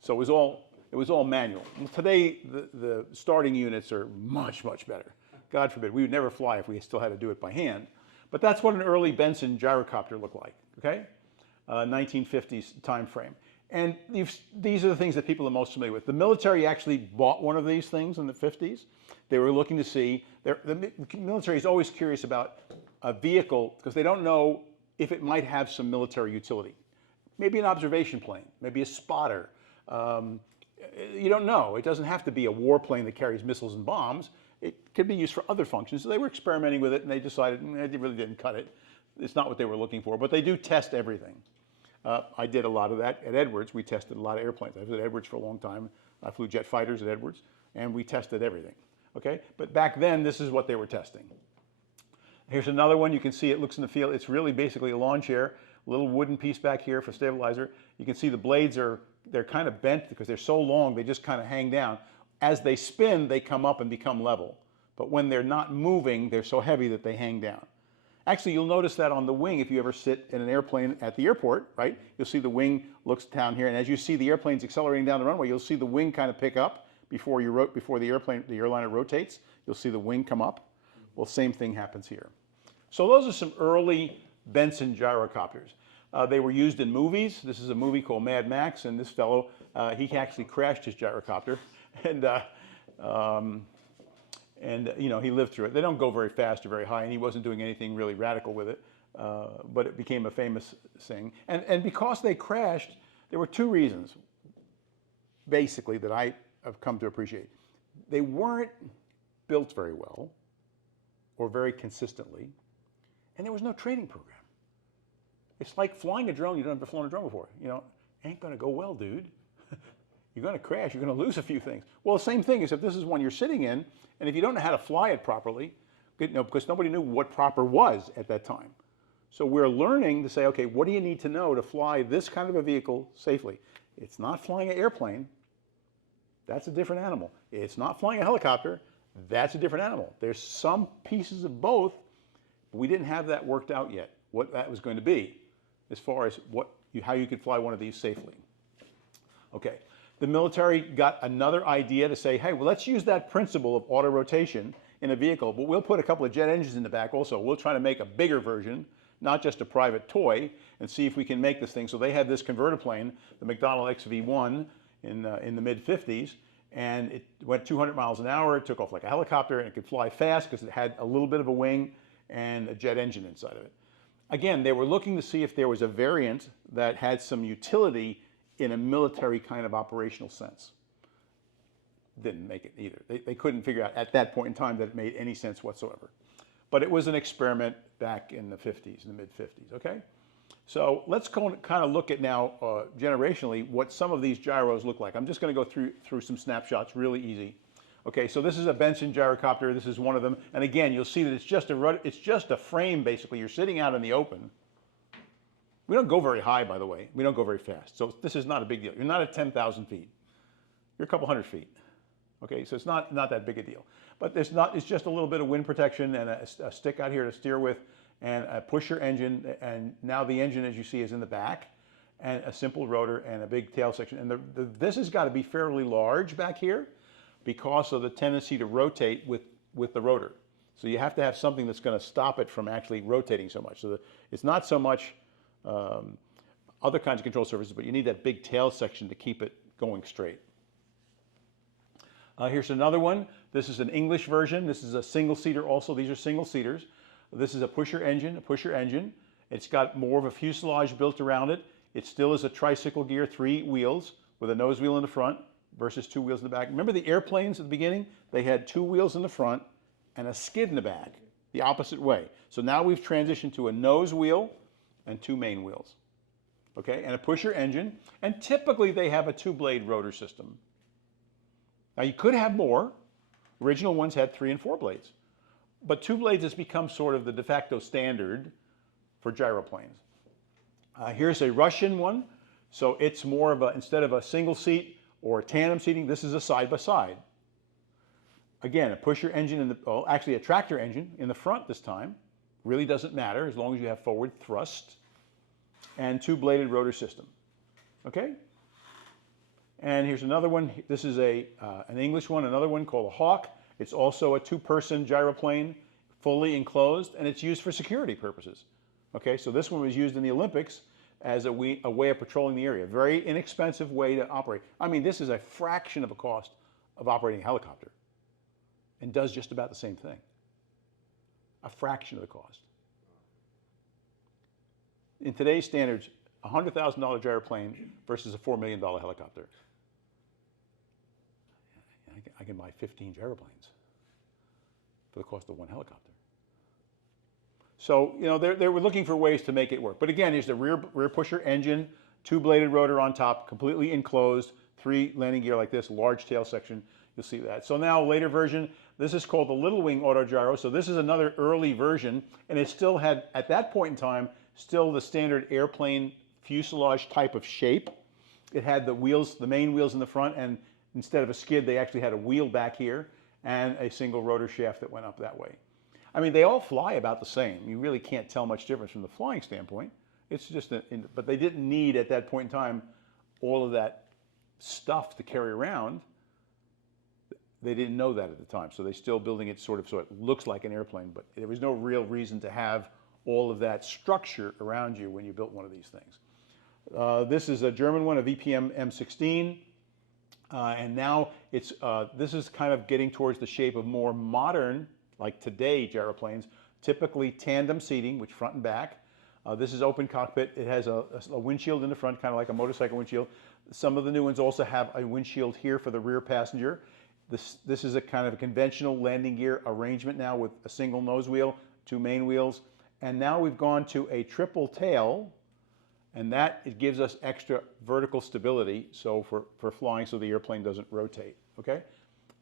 So it was all manual. Today, the starting units are much, much better. God forbid, we would never fly if we still had to do it by hand. But that's what an early Benson gyrocopter looked like, okay? 1950s time frame. And these are the things that people are most familiar with. The military actually bought one of these things in the 50s. They were looking to see, the military is always curious about a vehicle because they don't know if it might have some military utility. Maybe an observation plane, maybe a spotter. You don't know. It doesn't have to be a warplane that carries missiles and bombs. It could be used for other functions. So they were experimenting with it, and they decided they really didn't cut it. It's not what they were looking for, but they do test everything. I did a lot of that at Edwards. We tested a lot of airplanes. I was at Edwards for a long time. I flew jet fighters at Edwards, and we tested everything. Okay, but back then, this is what they were testing. Here's another one. You can see it looks in the field. It's really basically a lawn chair, a little wooden piece back here for stabilizer. You can see the blades they're kind of bent because they're so long, they just kind of hang down. As they spin, they come up and become level. But when they're not moving, they're so heavy that they hang down. Actually, you'll notice that on the wing if you ever sit in an airplane at the airport, right? You'll see the wing looks down here, and as you see the airplanes accelerating down the runway, you'll see the wing kind of pick up before the airliner rotates. You'll see the wing come up. Well, same thing happens here. So those are some early Benson gyrocopters. They were used in movies. This is a movie called Mad Max, and this fellow, he actually crashed his gyrocopter, and you know, he lived through it. They don't go very fast or very high, and he wasn't doing anything really radical with it, but it became a famous thing. And because they crashed, there were two reasons, basically, that I have come to appreciate. They weren't built very well or very consistently, and there was no training program. It's like flying a drone. You don't have flown a drone before. You know, ain't going to go well, dude. You're going to crash. You're going to lose a few things. Well, the same thing is if this is one you're sitting in, and if you don't know how to fly it properly, you know, because nobody knew what proper was at that time. So we're learning to say, okay, what do you need to know to fly this kind of a vehicle safely? It's not flying an airplane. That's a different animal. It's not flying a helicopter. That's a different animal. There's some pieces of both, but we didn't have that worked out yet, what that was going to be, as far as how you could fly one of these safely. Okay, the military got another idea to say, hey, well, let's use that principle of auto rotation in a vehicle, but we'll put a couple of jet engines in the back also. We'll try to make a bigger version, not just a private toy, and see if we can make this thing. So they had this converter plane, the McDonnell XV-1 in the mid-50s, and it went 200 miles an hour. It took off like a helicopter, and it could fly fast because it had a little bit of a wing and a jet engine inside of it. Again, they were looking to see if there was a variant that had some utility in a military kind of operational sense. Didn't make it either. They couldn't figure out at that point in time that it made any sense whatsoever. But it was an experiment back in the 50s, in the mid-50s, okay? So let's kind of look at now, generationally, what some of these gyros look like. I'm just going to go through some snapshots really easy. Okay, so this is a Benson gyrocopter. This is one of them. And again, you'll see that it's just a frame, basically. You're sitting out in the open. We don't go very high, by the way. We don't go very fast. So this is not a big deal. You're not at 10,000 feet. You're a couple hundred feet. Okay, so it's not that big a deal. But it's just a little bit of wind protection and a stick out here to steer with and a pusher engine. And now the engine, as you see, is in the back, and a simple rotor and a big tail section. And this has got to be fairly large back here because of the tendency to rotate with the rotor. So you have to have something that's going to stop it from actually rotating so much. So it's not so much other kinds of control surfaces, but you need that big tail section to keep it going straight. Here's another one. This is an English version. This is a single-seater also. These are single-seaters. This is a pusher engine. It's got more of a fuselage built around it. It still is a tricycle gear, 3 wheels with a nose wheel in the front versus 2 wheels in the back. Remember the airplanes at the beginning? They had 2 wheels in the front and a skid in the back. the opposite way. So now we've transitioned to a nose wheel and 2 main wheels, okay, and a pusher engine, and typically they have a 2-blade rotor system. Now you could have more. Original ones had 3 and 4 blades, but 2 blades has become sort of the de facto standard for gyroplanes. Here's a Russian one, so it's more of a, instead of a single seat or tandem seating, this is a side-by-side. Again, a pusher engine in the, well, actually a tractor engine in the front this time. Really doesn't matter as long as you have forward thrust, and 2-bladed rotor system. Okay? And here's another one. This is an English one, another one called a Hawk. It's also a 2-person gyroplane, fully enclosed, and it's used for security purposes. Okay, so this one was used in the Olympics as a way of patrolling the area. Very inexpensive way to operate. I mean, this is a fraction of the cost of operating a helicopter and does just about the same thing. A fraction of the cost. In today's standards, a $100,000 gyroplane versus a $4 million helicopter. I can buy 15 gyroplanes for the cost of 1 helicopter. So, you know, they were looking for ways to make it work. But again, here's the rear pusher engine, 2-bladed rotor on top, completely enclosed, 3 landing gear like this, large tail section. You'll see that. So now, later version, this is called the Little Wing Autogyro. So this is another early version, and it still had, at that point in time, still the standard airplane fuselage type of shape. It had the wheels, the main wheels in the front, and instead of a skid, they actually had a wheel back here and a single rotor shaft that went up that way. I mean, they all fly about the same. You really can't tell much difference from the flying standpoint. It's just, but they didn't need at that point in time all of that stuff to carry around. They didn't know that at the time, so they're still building it sort of so it looks like an airplane, but there was no real reason to have all of that structure around you when you built one of these things. This is a German one, a VPM M16, and now it's, this is kind of getting towards the shape of more modern, like today, gyroplanes, typically tandem seating, which front and back. This is open cockpit. It has a windshield in the front, kind of like a motorcycle windshield. Some of the new ones also have a windshield here for the rear passenger. This is a kind of a conventional landing gear arrangement now with a single nose wheel, 2 main wheels. And now we've gone to a triple tail, and that it gives us extra vertical stability, so for flying, so the airplane doesn't rotate, okay?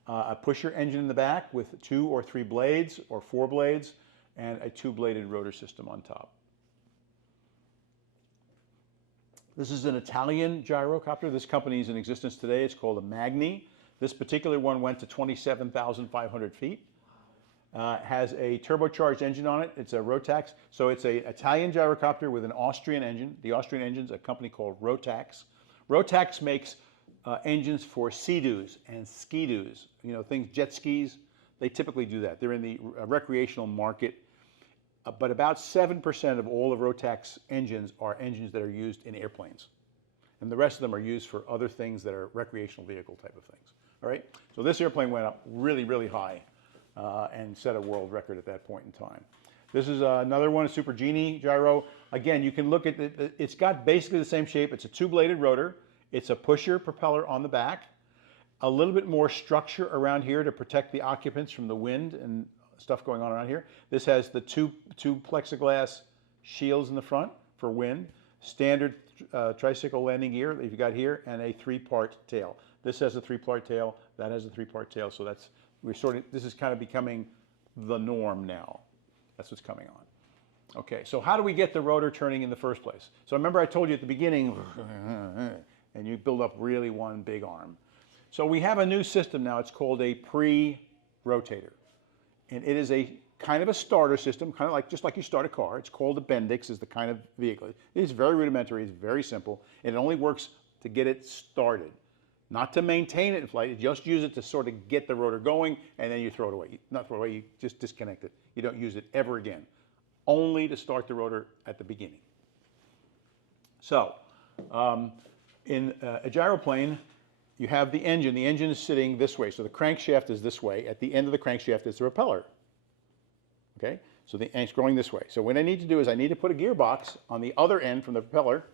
A pusher engine in the back with 2 or 3 blades or 4 blades, and a 2-bladed rotor system on top. This is an Italian gyrocopter. This company is in existence today. It's called a Magni. This particular one went to 27,500 feet. Has a turbocharged engine on it. It's a Rotax. So it's an Italian gyrocopter with an Austrian engine. The Austrian engine's a company called Rotax. Rotax makes engines for Sea-Doos and Ski-Doos. You know, things, jet skis, they typically do that. They're in the recreational market. But about 7% of all of Rotax engines are engines that are used in airplanes. And the rest of them are used for other things that are recreational vehicle type of things. All right? So this airplane went up really, really high and set a world record at that point in time. This is another one, a Super Genie gyro. Again, you can look at it. It's got basically the same shape. It's a 2-bladed rotor. It's a pusher propeller on the back. A little bit more structure around here to protect the occupants from the wind and stuff going on around here. This has the two plexiglass shields in the front for wind, standard tricycle landing gear that you've got here, and a 3-part tail. This has a 3-part tail, that has a 3-part tail, so that's, this is kind of becoming the norm now. That's what's coming on. Okay, so how do we get the rotor turning in the first place? So remember I told you at the beginning, and you build up really one big arm. So we have a new system now. It's called a pre-rotator. And it is a kind of a starter system, kind of like, just like you start a car. It's called a Bendix, is the kind of vehicle. It is very rudimentary, it's very simple, and it only works to get it started. Not to maintain it in flight, you just use it to sort of get the rotor going, and then you throw it away. Not throw it away, you just disconnect it. You don't use it ever again. Only to start the rotor at the beginning. So, in a gyroplane, you have the engine. The engine is sitting this way, so the crankshaft is this way. At the end of the crankshaft is the propeller. Okay, so and it's going this way. So what I need to do is I need to put a gearbox on the other end from the propeller.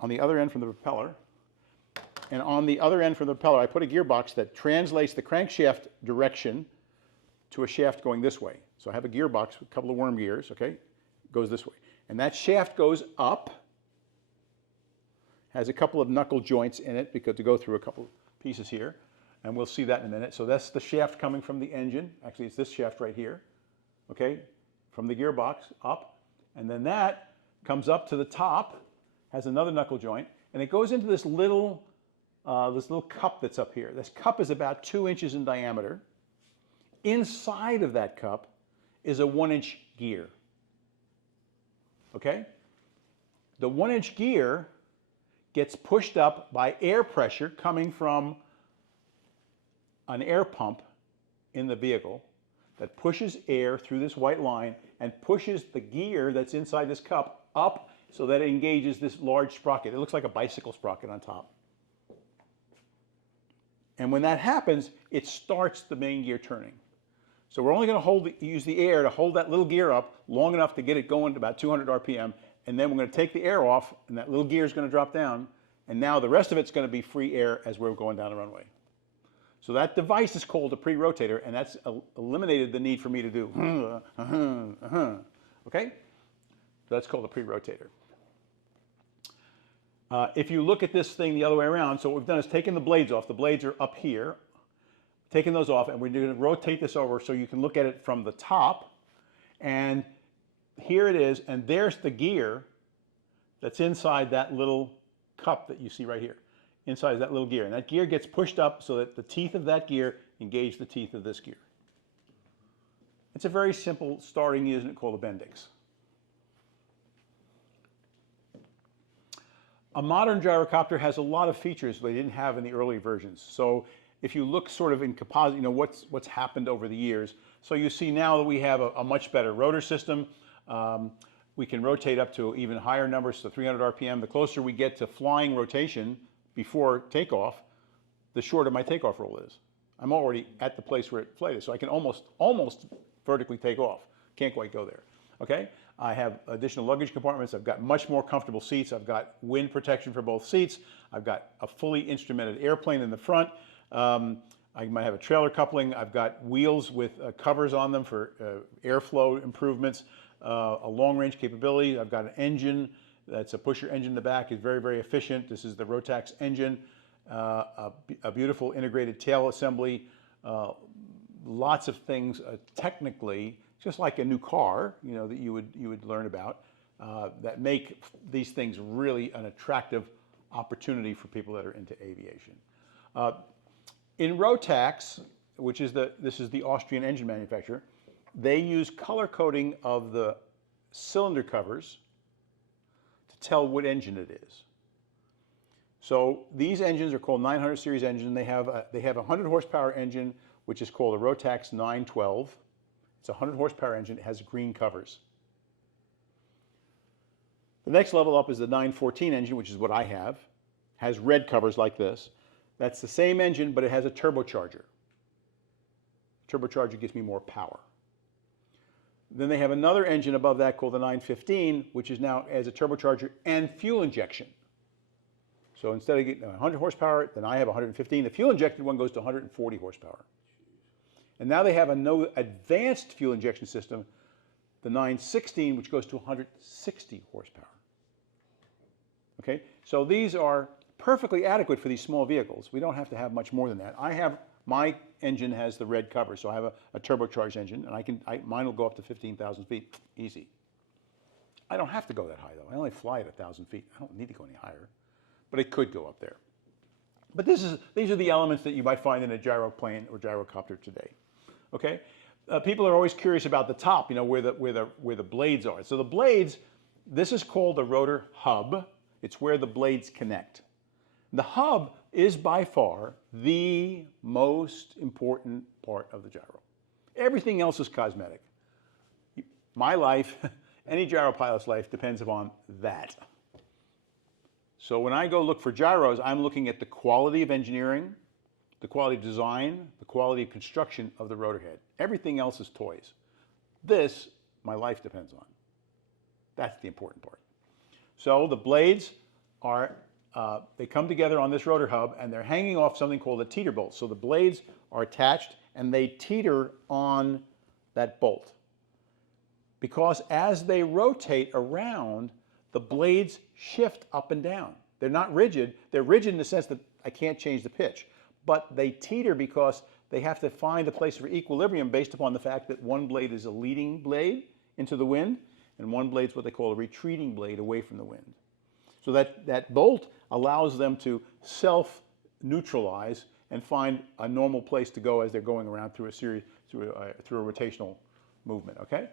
On the other end from the propeller. And on the other end from the propeller, I put a gearbox that translates the crankshaft direction to a shaft going this way. So I have a gearbox with a couple of worm gears, okay? Goes this way. And that shaft goes up, has a couple of knuckle joints in it because to go through a couple pieces here, and we'll see that in a minute. So that's the shaft coming from the engine. Actually, it's this shaft right here, okay? From the gearbox up, and then that comes up to the top, has another knuckle joint, and it goes into this little cup that's up here. This cup is about 2 inches in diameter. Inside of that cup is a 1-inch gear. Okay? The 1-inch gear gets pushed up by air pressure coming from an air pump in the vehicle that pushes air through this white line and pushes the gear that's inside this cup up so that it engages this large sprocket. It looks like a bicycle sprocket on top. And when that happens, it starts the main gear turning. So we're only going to use the air to hold that little gear up long enough to get it going to about 200 RPM, and then we're going to take the air off, and that little gear is going to drop down, and now the rest of it's going to be free air as we're going down the runway. So that device is called a pre-rotator, and that's eliminated the need for me to do okay? So that's called a pre-rotator. If you look at this thing the other way around, so what we've done is taken the blades off. The blades are up here. Taking those off, and we're going to rotate this over so you can look at it from the top. And here it is, and there's the gear that's inside that little cup that you see right here, inside that little gear. And that gear gets pushed up so that the teeth of that gear engage the teeth of this gear. It's a very simple starting unit called a Bendix. A modern gyrocopter has a lot of features they didn't have in the early versions. So if you look sort of in composite, you know, what's happened over the years. So you see now that we have a much better rotor system. We can rotate up to even higher numbers, so 300 RPM. The closer we get to flying rotation before takeoff, the shorter my takeoff roll is. I'm already at the place where it inflated, so I can almost vertically take off. Can't quite go there, okay? I have additional luggage compartments. I've got much more comfortable seats. I've got wind protection for both seats. I've got a fully instrumented airplane in the front. I might have a trailer coupling. I've got wheels with covers on them for airflow improvements, a long-range capability. I've got an engine that's a pusher engine in the back. It's very, very efficient. This is the Rotax engine, a beautiful integrated tail assembly, lots of things technically, just like a new car, you know, that you would learn about, that make these things really an attractive opportunity for people that are into aviation. In Rotax, which is this is the Austrian engine manufacturer, they use color coding of the cylinder covers to tell what engine it is. So these engines are called 900 series engines. They have a 100 horsepower engine, which is called a Rotax 912. It's a 100 horsepower engine. It has green covers. The next level up is the 914 engine, which is what I have. Has red covers like this. That's the same engine, but it has a turbocharger. Turbocharger gives me more power. Then they have another engine above that called the 915, which is now as a turbocharger and fuel injection. So instead of getting 100 horsepower, then I have 115. The fuel injected one goes to 140 horsepower. And now they have a no advanced fuel injection system, the 916, which goes to 160 horsepower. Okay, so these are perfectly adequate for these small vehicles. We don't have to have much more than that. My engine has the red cover, so I have a turbocharged engine, and mine will go up to 15,000 feet, easy. I don't have to go that high though. I only fly at 1,000 feet. I don't need to go any higher, but it could go up there. But these are the elements that you might find in a gyroplane or gyrocopter today. Okay, people are always curious about the top, you know, where the blades are. So the blades, this is called the rotor hub. It's where the blades connect. The hub is by far the most important part of the gyro. Everything else is cosmetic. My life, any gyro pilot's life depends upon that. So when I go look for gyros, I'm looking at the quality of engineering, the quality of design, the quality of construction of the rotor head. Everything else is toys. This, my life depends on. That's the important part. So the blades are, they come together on this rotor hub, and they're hanging off something called a teeter bolt. So the blades are attached and they teeter on that bolt. Because as they rotate around, the blades shift up and down. They're not rigid. They're rigid in the sense that I can't change the pitch. But they teeter because they have to find a place for equilibrium based upon the fact that one blade is a leading blade into the wind, and one blade is what they call a retreating blade away from the wind. So that bolt allows them to self-neutralize and find a normal place to go as they're going around through a rotational movement, okay?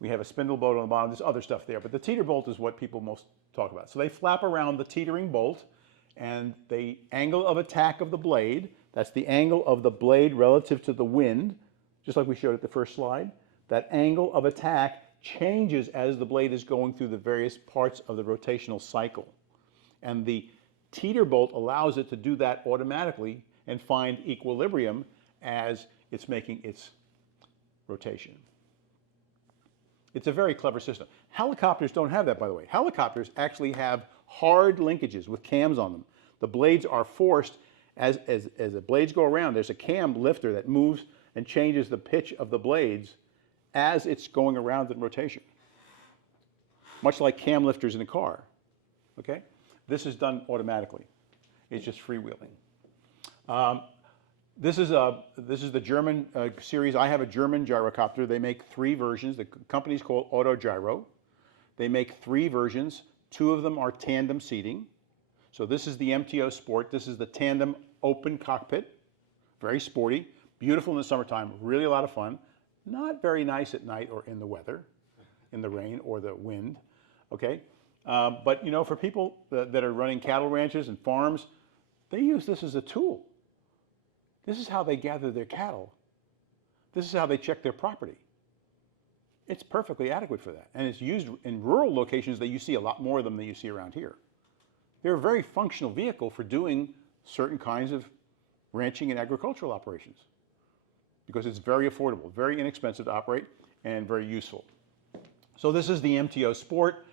We have a spindle bolt on the bottom. There's other stuff there, but the teeter bolt is what people most talk about. So they flap around the teetering bolt, and the angle of attack of the blade, that's the angle of the blade relative to the wind, just like we showed at the first slide. That angle of attack changes as the blade is going through the various parts of the rotational cycle. And the teeter bolt allows it to do that automatically and find equilibrium as it's making its rotation. It's a very clever system. Helicopters don't have that, by the way. Helicopters actually have hard linkages with cams on them. The blades are forced, as the blades go around, there's a cam lifter that moves and changes the pitch of the blades as it's going around in rotation. Much like cam lifters in a car, okay? This is done automatically. It's just freewheeling. This is the German series. I have a German gyrocopter. They make 3 versions. The company's called Autogyro. They make 3 versions. 2 of them are tandem seating. So this is the MTO Sport. This is the tandem open cockpit. Very sporty, beautiful in the summertime, really a lot of fun. Not very nice at night or in the weather, in the rain or the wind, okay? But you know, for people that are running cattle ranches and farms, they use this as a tool. This is how they gather their cattle. This is how they check their property. It's perfectly adequate for that. And it's used in rural locations that you see a lot more of them than you see around here. They're a very functional vehicle for doing certain kinds of ranching and agricultural operations because it's very affordable, very inexpensive to operate, and very useful. So this is the MTO Sport.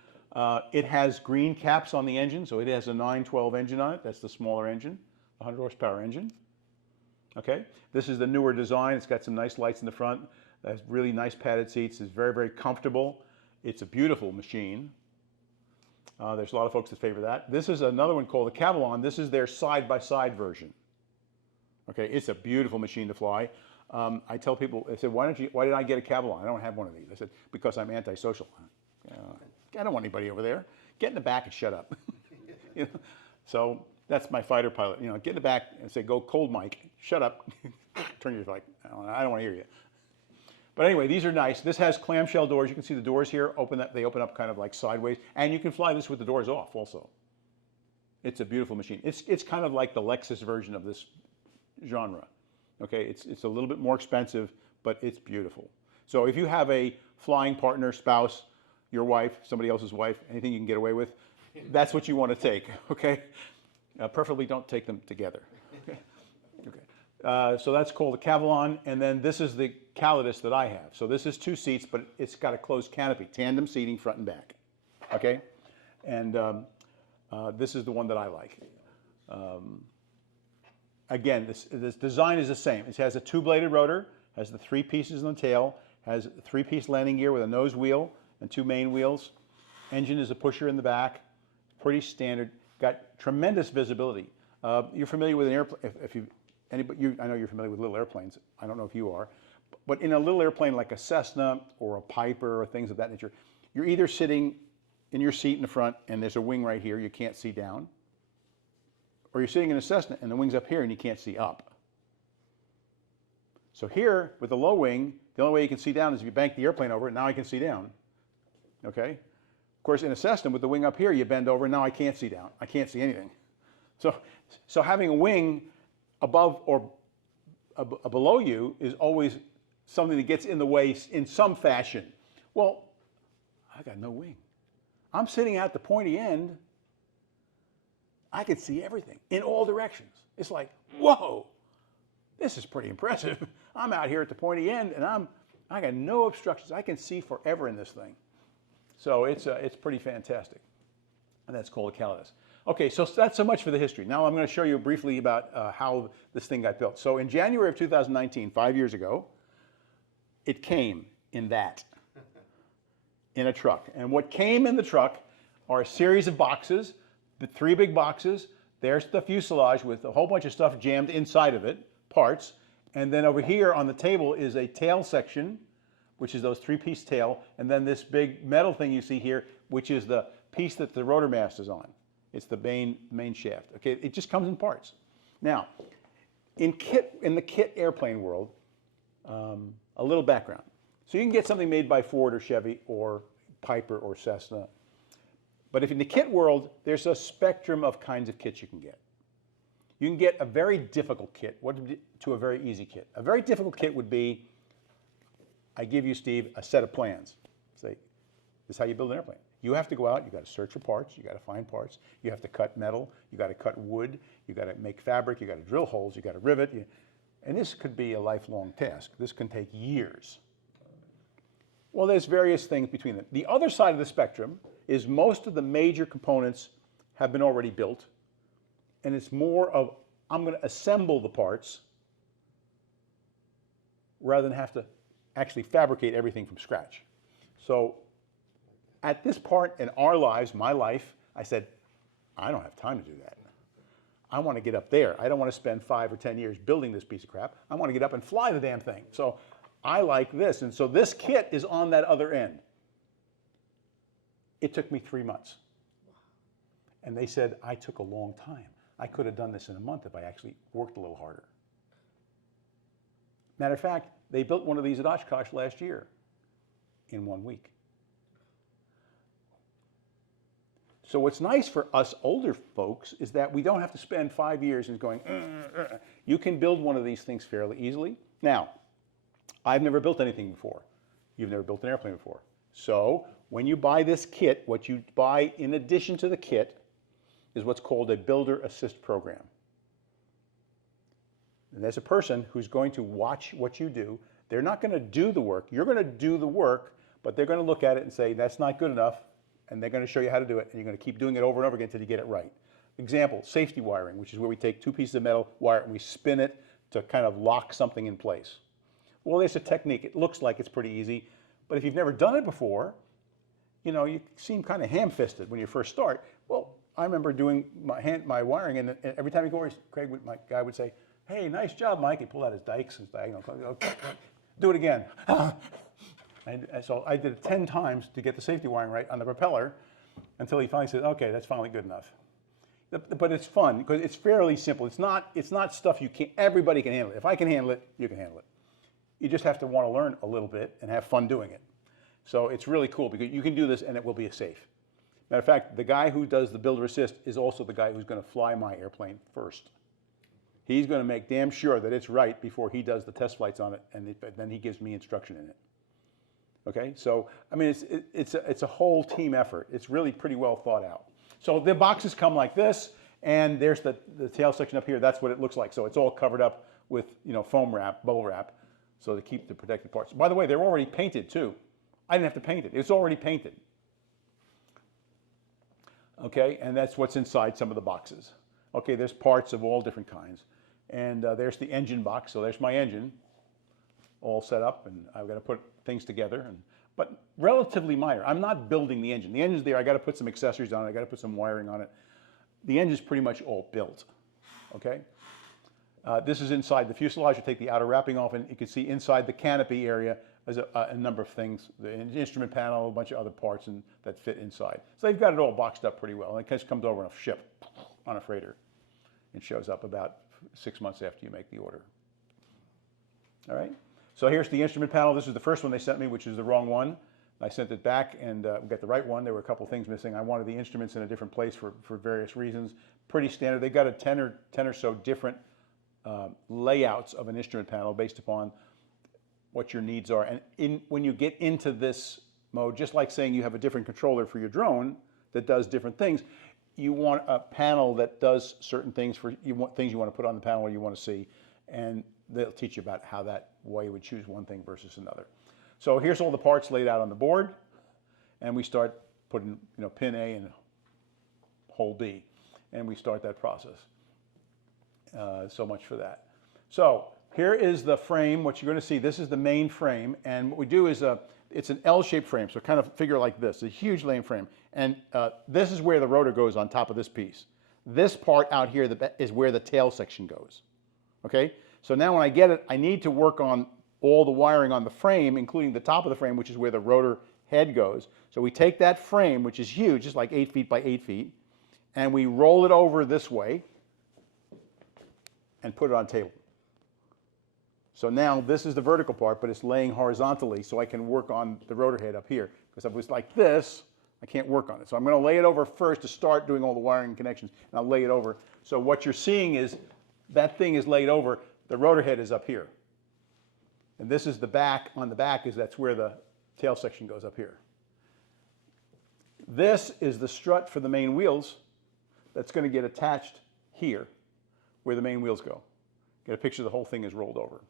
It has green caps on the engine, so it has a 912 engine on it. That's the smaller engine, 100 horsepower engine. Okay, this is the newer design. It's got some nice lights in the front. It has really nice padded seats. It's very, very comfortable. It's a beautiful machine. There's a lot of folks that favor that. This is another one called the Cavalon. This is their side-by-side version. Okay, it's a beautiful machine to fly. I tell people, I said, why did I get a Cavalon? I don't have one of these. I said, because I'm antisocial. I don't want anybody over there. Get in the back and shut up. You know? So that's my fighter pilot. You know, get in the back and say, go cold Mike, shut up. Turn your like, I don't want to hear you. But anyway, these are nice. This has clamshell doors. You can see the doors here they open up kind of like sideways, and you can fly this with the doors off also. It's a beautiful machine. It's kind of like the Lexus version of this genre. Okay, it's a little bit more expensive, but it's beautiful. So if you have a flying partner, spouse, your wife, somebody else's wife, anything you can get away with, that's what you want to take. Okay, preferably don't take them together. Okay. So that's called the Cavalon, and then this is the Calidus that I have. So this is 2 seats, but it's got a closed canopy, tandem seating front and back. Okay, and this is the one that I like. Again, this design is the same. It has a 2-bladed rotor, has the 3 pieces in the tail, has a 3-piece landing gear with a nose wheel and 2 main wheels. Engine is a pusher in the back, pretty standard. Got tremendous visibility. You're familiar with an airplane? I know you're familiar with little airplanes. I don't know if you are, but in a little airplane like a Cessna or a Piper or things of that nature, you're either sitting in your seat in the front and there's a wing right here, you can't see down, or you're sitting in a Cessna and the wing's up here and you can't see up. So here, with the low wing, the only way you can see down is if you bank the airplane over, and now I can see down. Okay? Of course, in a Cessna, with the wing up here, you bend over, and now I can't see down. I can't see anything. So having a wing above or below you is always something that gets in the way in some fashion. Well, I got no wing. I'm sitting at the pointy end. I can see everything in all directions. It's like, whoa, this is pretty impressive. I'm out here at the pointy end, and I got no obstructions. I can see forever in this thing. So it's pretty fantastic. And that's called a Calidus. Okay, so that's so much for the history. Now I'm going to show you briefly about how this thing got built. So in January of 2019, 5 years ago, it came in a truck. And what came in the truck are a series of boxes, the 3 big boxes. There's the fuselage with a whole bunch of stuff jammed inside of it, parts. And then over here on the table is a tail section, which is those 3-piece tail. And then this big metal thing you see here, which is the piece that the rotor mast is on. It's the main shaft. Okay, it just comes in parts. Now, in the kit airplane world, a little background. So you can get something made by Ford or Chevy or Piper or Cessna. But if in the kit world, there's a spectrum of kinds of kits you can get. You can get a very difficult kit to a very easy kit. A very difficult kit would be, I give you, Steve, a set of plans. Say, this is how you build an airplane. You have to go out, you got to search for parts, you got to find parts, you have to cut metal, you got to cut wood, you got to make fabric, you got to drill holes, you got to rivet. And this could be a lifelong task. This can take years. Well, there's various things between them. The other side of the spectrum is most of the major components have been already built, and it's more of, I'm going to assemble the parts rather than have to actually fabricate everything from scratch. So at this part in our lives, my life, I said, I don't have time to do that. I want to get up there. I don't want to spend 5 or 10 years building this piece of crap. I want to get up and fly the damn thing. So I like this. And so this kit is on that other end. It took me 3 months. And they said, I took a long time. I could have done this in a month if I actually worked a little harder. Matter of fact, they built one of these at Oshkosh last year in 1 week. So what's nice for us older folks is that we don't have to spend 5 years and going, You can build one of these things fairly easily. Now, I've never built anything before. You've never built an airplane before. So when you buy this kit, what you buy in addition to the kit is what's called a Builder Assist Program. And there's a person who's going to watch what you do. They're not going to do the work. You're going to do the work, but they're going to look at it and say, that's not good enough. And they're going to show you how to do it, and you're going to keep doing it over and over again until you get it right. Example, safety wiring, which is where we take 2 pieces of metal wire and we spin it to kind of lock something in place. Well, there's a technique. It looks like it's pretty easy, but if you've never done it before, you seem kind of ham-fisted when you first start. Well, I remember doing my wiring, and every time you go over, my guy would say, hey, nice job, Mike. He pulled out his dikes and diagonal. Do it again. And so I did it 10 times to get the safety wiring right on the propeller until he finally said, okay, that's finally good enough. But it's fun because it's fairly simple. It's not stuff everybody can handle it. If I can handle it, you can handle it. You just have to want to learn a little bit and have fun doing it. So it's really cool because you can do this and it will be safe. Matter of fact, the guy who does the Builder Assist is also the guy who's going to fly my airplane first. He's going to make damn sure that it's right before he does the test flights on it, and then he gives me instruction in it. Okay, so I mean, it's a whole team effort. It's really pretty well thought out. So the boxes come like this, and there's the tail section up here. That's what it looks like. So it's all covered up with foam wrap, bubble wrap, so to keep the protected parts. By the way, they're already painted too. I didn't have to paint it. It's already painted. Okay, and that's what's inside some of the boxes. Okay, there's parts of all different kinds, and there's the engine box. So there's my engine, all set up, and I've got to put things together, but relatively minor. I'm not building the engine. The engine's there. I got to put some accessories on it. I got to put some wiring on it. The engine's pretty much all built. Okay. This is inside the fuselage. You take the outer wrapping off, and you can see inside the canopy area there's a number of things. The instrument panel, a bunch of other parts that fit inside. So they've got it all boxed up pretty well. And it just comes over on a ship, on a freighter. It shows up about 6 months after you make the order. All right. So here's the instrument panel. This is the first one they sent me, which is the wrong one. I sent it back and we got the right one. There were a couple things missing. I wanted the instruments in a different place for various reasons. Pretty standard. They got a 10 or so different layouts of an instrument panel based upon what your needs are. And when you get into this mode, just like saying you have a different controller for your drone that does different things, you want a panel that does certain things things you want to put on the panel or you want to see, and they'll teach you about why you would choose one thing versus another. So here's all the parts laid out on the board, and we start putting pin A and hole B. and we start that process. So much for that. So here is the frame. What you're going to see, this is the main frame, and what we do is it's an L-shaped frame, so kind of figure like this, a huge main frame, and this is where the rotor goes on top of this piece. This part out here is where the tail section goes. Okay, so now when I get it, I need to work on all the wiring on the frame, including the top of the frame, which is where the rotor head goes. So we take that frame, which is huge, just like 8 feet by 8 feet, and we roll it over this way and put it on a table. So now this is the vertical part, but it's laying horizontally, so I can work on the rotor head up here. Because if it was like this, I can't work on it. So I'm going to lay it over first to start doing all the wiring and connections, and I'll lay it over. So what you're seeing is that thing is laid over, the rotor head is up here. And this is the back, on the back that's where the tail section goes up here. This is the strut for the main wheels that's going to get attached here where the main wheels go. Get a picture, the whole thing is rolled over.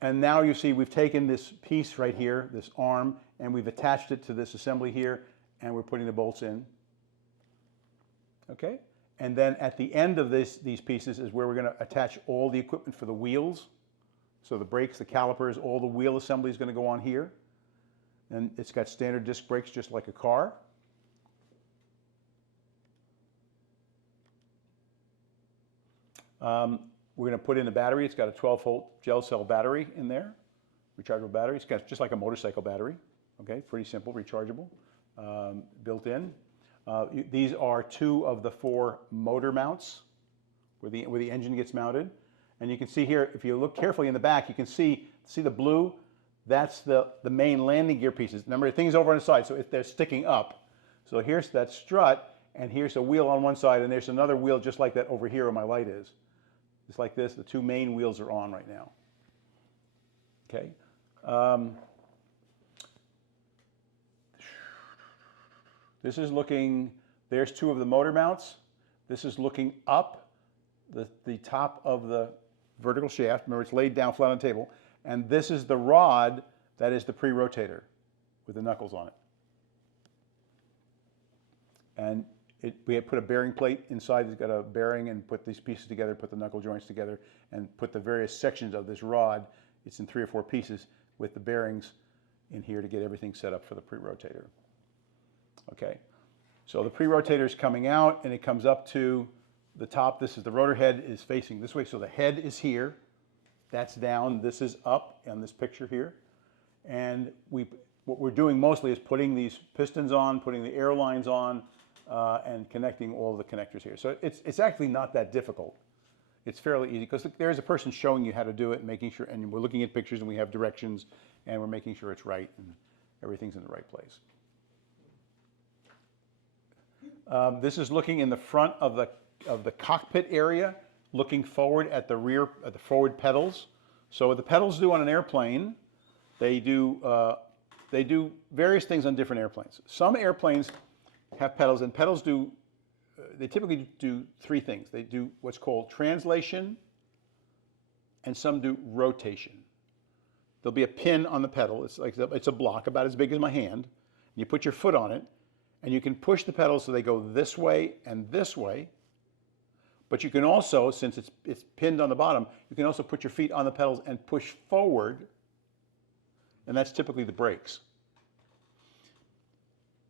And now you see we've taken this piece right here, this arm, and we've attached it to this assembly here, and we're putting the bolts in. Okay? And then at the end of these pieces is where we're going to attach all the equipment for the wheels. So the brakes, the calipers, all the wheel assembly is going to go on here. And it's got standard disc brakes just like a car. We're going to put in a battery. It's got a 12-volt gel cell battery in there, rechargeable battery. It's got just like a motorcycle battery. Okay, pretty simple, rechargeable, built in. These are 2 of the 4 motor mounts where the engine gets mounted. And you can see here, if you look carefully in the back, you can see the blue. That's the main landing gear pieces. Remember, things over on the side, so they're sticking up. So here's that strut, and here's a wheel on one side, and there's another wheel just like that over here where my light is. It's like this. The 2 main wheels are on right now. Okay. This is looking, there's 2 of the motor mounts. This is looking up the top of the vertical shaft. Remember, it's laid down flat on the table. And this is the rod that is the pre-rotator with the knuckles on it. And we had put a bearing plate inside. It's got a bearing, and put these pieces together, put the knuckle joints together, and put the various sections of this rod. It's in 3 or 4 pieces with the bearings in here to get everything set up for the pre-rotator. Okay, so the pre-rotator is coming out, and it comes up to the top. This is the rotor head is facing this way, so the head is here. That's down. This is up in this picture here. And what we're doing mostly is putting these pistons on, putting the air lines on, and connecting all the connectors here. So it's actually not that difficult. It's fairly easy because there's a person showing you how to do it, making sure, and we're looking at pictures, and we have directions, and we're making sure it's right and everything's in the right place. This is looking in the front of the cockpit area, looking forward at the rear, at the forward pedals. So what the pedals do on an airplane, they do various things on different airplanes. Some airplanes have pedals, and pedals do, they typically do 3 things. They do what's called translation, and some do rotation. There'll be a pin on the pedal. It's a block about as big as my hand. You put your foot on it, and you can push the pedals so they go this way and this way. But you can also, since it's pinned on the bottom, you can also put your feet on the pedals and push forward, and that's typically the brakes.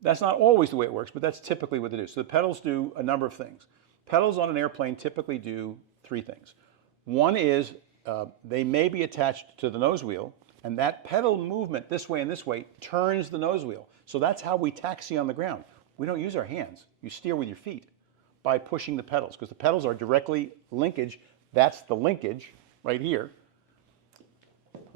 That's not always the way it works, but that's typically what they do. So the pedals do a number of things. Pedals on an airplane typically do 3 things. One is they may be attached to the nose wheel, and that pedal movement this way and this way turns the nose wheel. So that's how we taxi on the ground. We don't use our hands. You steer with your feet by pushing the pedals, because the pedals are directly linkage. That's the linkage right here.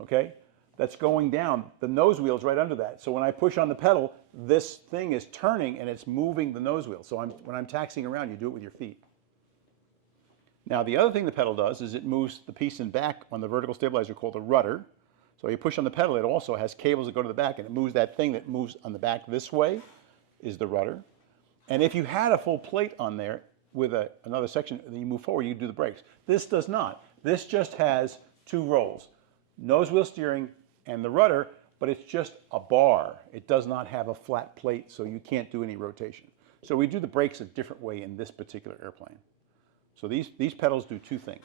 Okay? That's going down. The nose wheel's right under that. So when I push on the pedal, this thing is turning and it's moving the nose wheel. So when I'm taxiing around, you do it with your feet. Now the other thing the pedal does is it moves the piece in back on the vertical stabilizer called the rudder. So you push on the pedal, it also has cables that go to the back, and it moves that thing that moves on the back this way is the rudder. And if you had a full plate on there with another section, then you move forward, you do the brakes. This does not. This just has 2 rolls, nose wheel steering and the rudder, but it's just a bar. It does not have a flat plate, so you can't do any rotation. So we do the brakes a different way in this particular airplane. So these pedals do two things: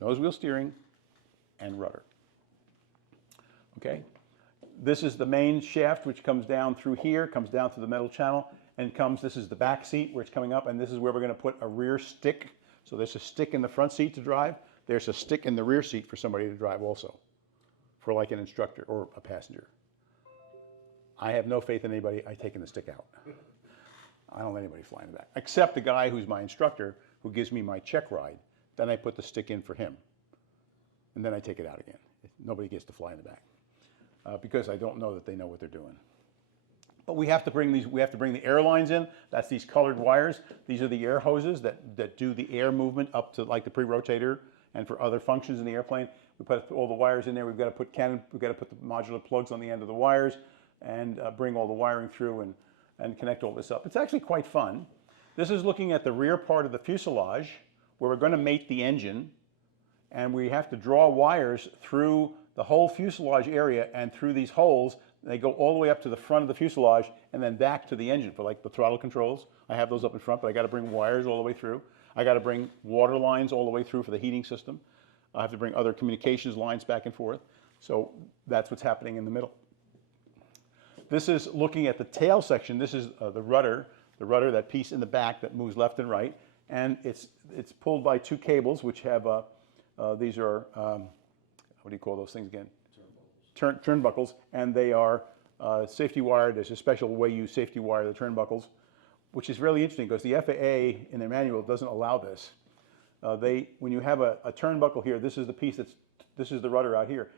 nose wheel steering and rudder. Okay? This is the main shaft, which comes down through here, comes down through the metal channel, and this is the back seat where it's coming up, and this is where we're going to put a rear stick. So there's a stick in the front seat to drive. There's a stick in the rear seat for somebody to drive also, for like an instructor or a passenger. I have no faith in anybody taking the stick out. I don't let anybody fly in the back, except the guy who's my instructor who gives me my check ride. Then I put the stick in for him, and then I take it out again. Nobody gets to fly in the back because I don't know that they know what they're doing. But we have to bring the air lines in. That's these colored wires. These are the air hoses that do the air movement up to like the pre-rotator and for other functions in the airplane. We put all the wires in there. We've got to put the modular plugs on the end of the wires and bring all the wiring through and connect all this up. It's actually quite fun. This is looking at the rear part of the fuselage where we're going to mate the engine, and we have to draw wires through the whole fuselage area and through these holes. They go all the way up to the front of the fuselage and then back to the engine for like the throttle controls. I have those up in front, but I got to bring wires all the way through. I got to bring water lines all the way through for the heating system. I have to bring other communications lines back and forth. So that's what's happening in the middle. This is looking at the tail section. This is the rudder, that piece in the back that moves left and right. And it's pulled by two cables, which have, these are, what do you call those things again? Turnbuckles, and they are safety wired. There's a special way you safety wire the turnbuckles, which is really interesting because the FAA in their manual doesn't allow this. When you have a turnbuckle here, this is the piece this is the rudder out here.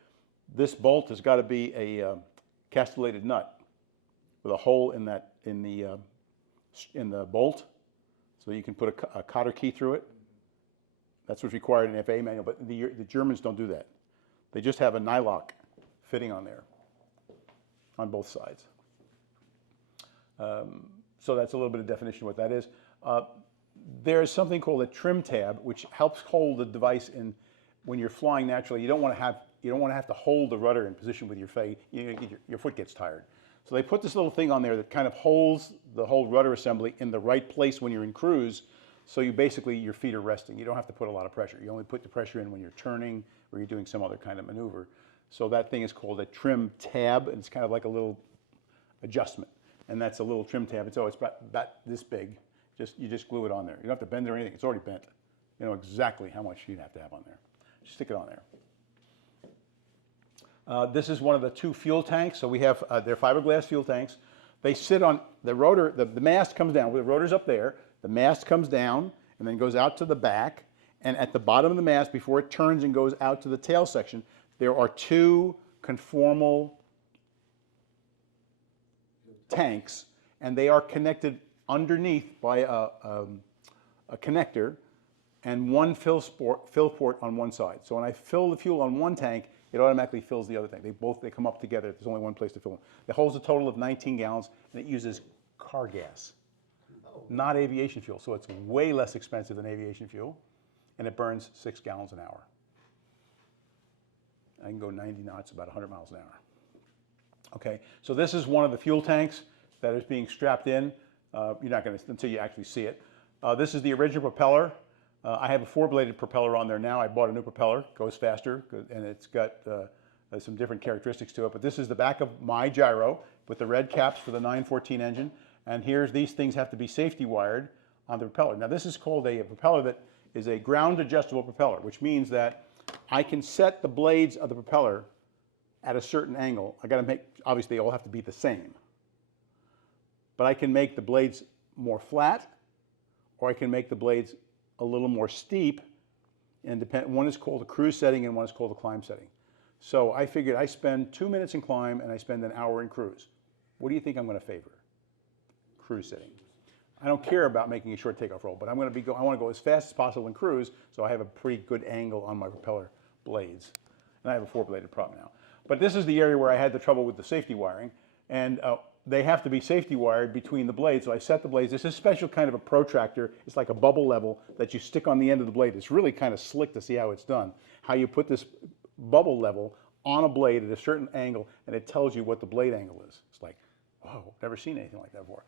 This bolt has got to be a castellated nut with a hole in the bolt, so you can put a cotter key through it. That's what's required in the FAA manual, but the Germans don't do that. They just have a nylock fitting on there on both sides. So that's a little bit of definition of what that is. There's something called a trim tab, which helps hold the device in when you're flying naturally. You don't want to have to hold the rudder in position with your feet. Your foot gets tired. So they put this little thing on there that kind of holds the whole rudder assembly in the right place when you're in cruise. So your feet are resting. You don't have to put a lot of pressure. You only put the pressure in when you're turning or you're doing some other kind of maneuver. So that thing is called a trim tab, and it's kind of like a little adjustment. And that's a little trim tab. It's about this big. You just glue it on there. You don't have to bend it or anything. It's already bent. You know exactly how much you'd have to have on there. Just stick it on there. This is one of the two fuel tanks. So we have, they're fiberglass fuel tanks. They sit on the rotor, the mast comes down. The rotor's up there. The mast comes down and then goes out to the back. And at the bottom of the mast, before it turns and goes out to the tail section, there are two conformal tanks, and they are connected underneath by a connector and one fill port on one side. So when I fill the fuel on one tank, it automatically fills the other tank. They come up together. There's only one place to fill them. It holds a total of 19 gallons, and it uses car gas, not aviation fuel. So it's way less expensive than aviation fuel, and it burns 6 gallons an hour. I can go 90 knots, about 100 miles an hour. Okay, so this is one of the fuel tanks that is being strapped in. You're not going to until you actually see it. This is the original propeller. I have a 4-bladed propeller on there now. I bought a new propeller, goes faster, and it's got some different characteristics to it. But this is the back of my gyro with the red caps for the 914 engine. And these things have to be safety wired on the propeller. Now this is called a propeller that is a ground adjustable propeller, which means that I can set the blades of the propeller at a certain angle. I got to obviously they all have to be the same. But I can make the blades more flat, or I can make the blades a little more steep, and one is called a cruise setting and one is called a climb setting. So I figured I spend 2 minutes in climb and I spend an hour in cruise. What do you think I'm going to favor? Cruise setting. I don't care about making a short takeoff roll, but I want to go as fast as possible in cruise, so I have a pretty good angle on my propeller blades. And I have a 4-bladed prop now. But this is the area where I had the trouble with the safety wiring, and they have to be safety wired between the blades. So I set the blades. This is a special kind of a protractor. It's like a bubble level that you stick on the end of the blade. It's really kind of slick to see how it's done. How you put this bubble level on a blade at a certain angle, and it tells you what the blade angle is. It's like, whoa, never seen anything like that before.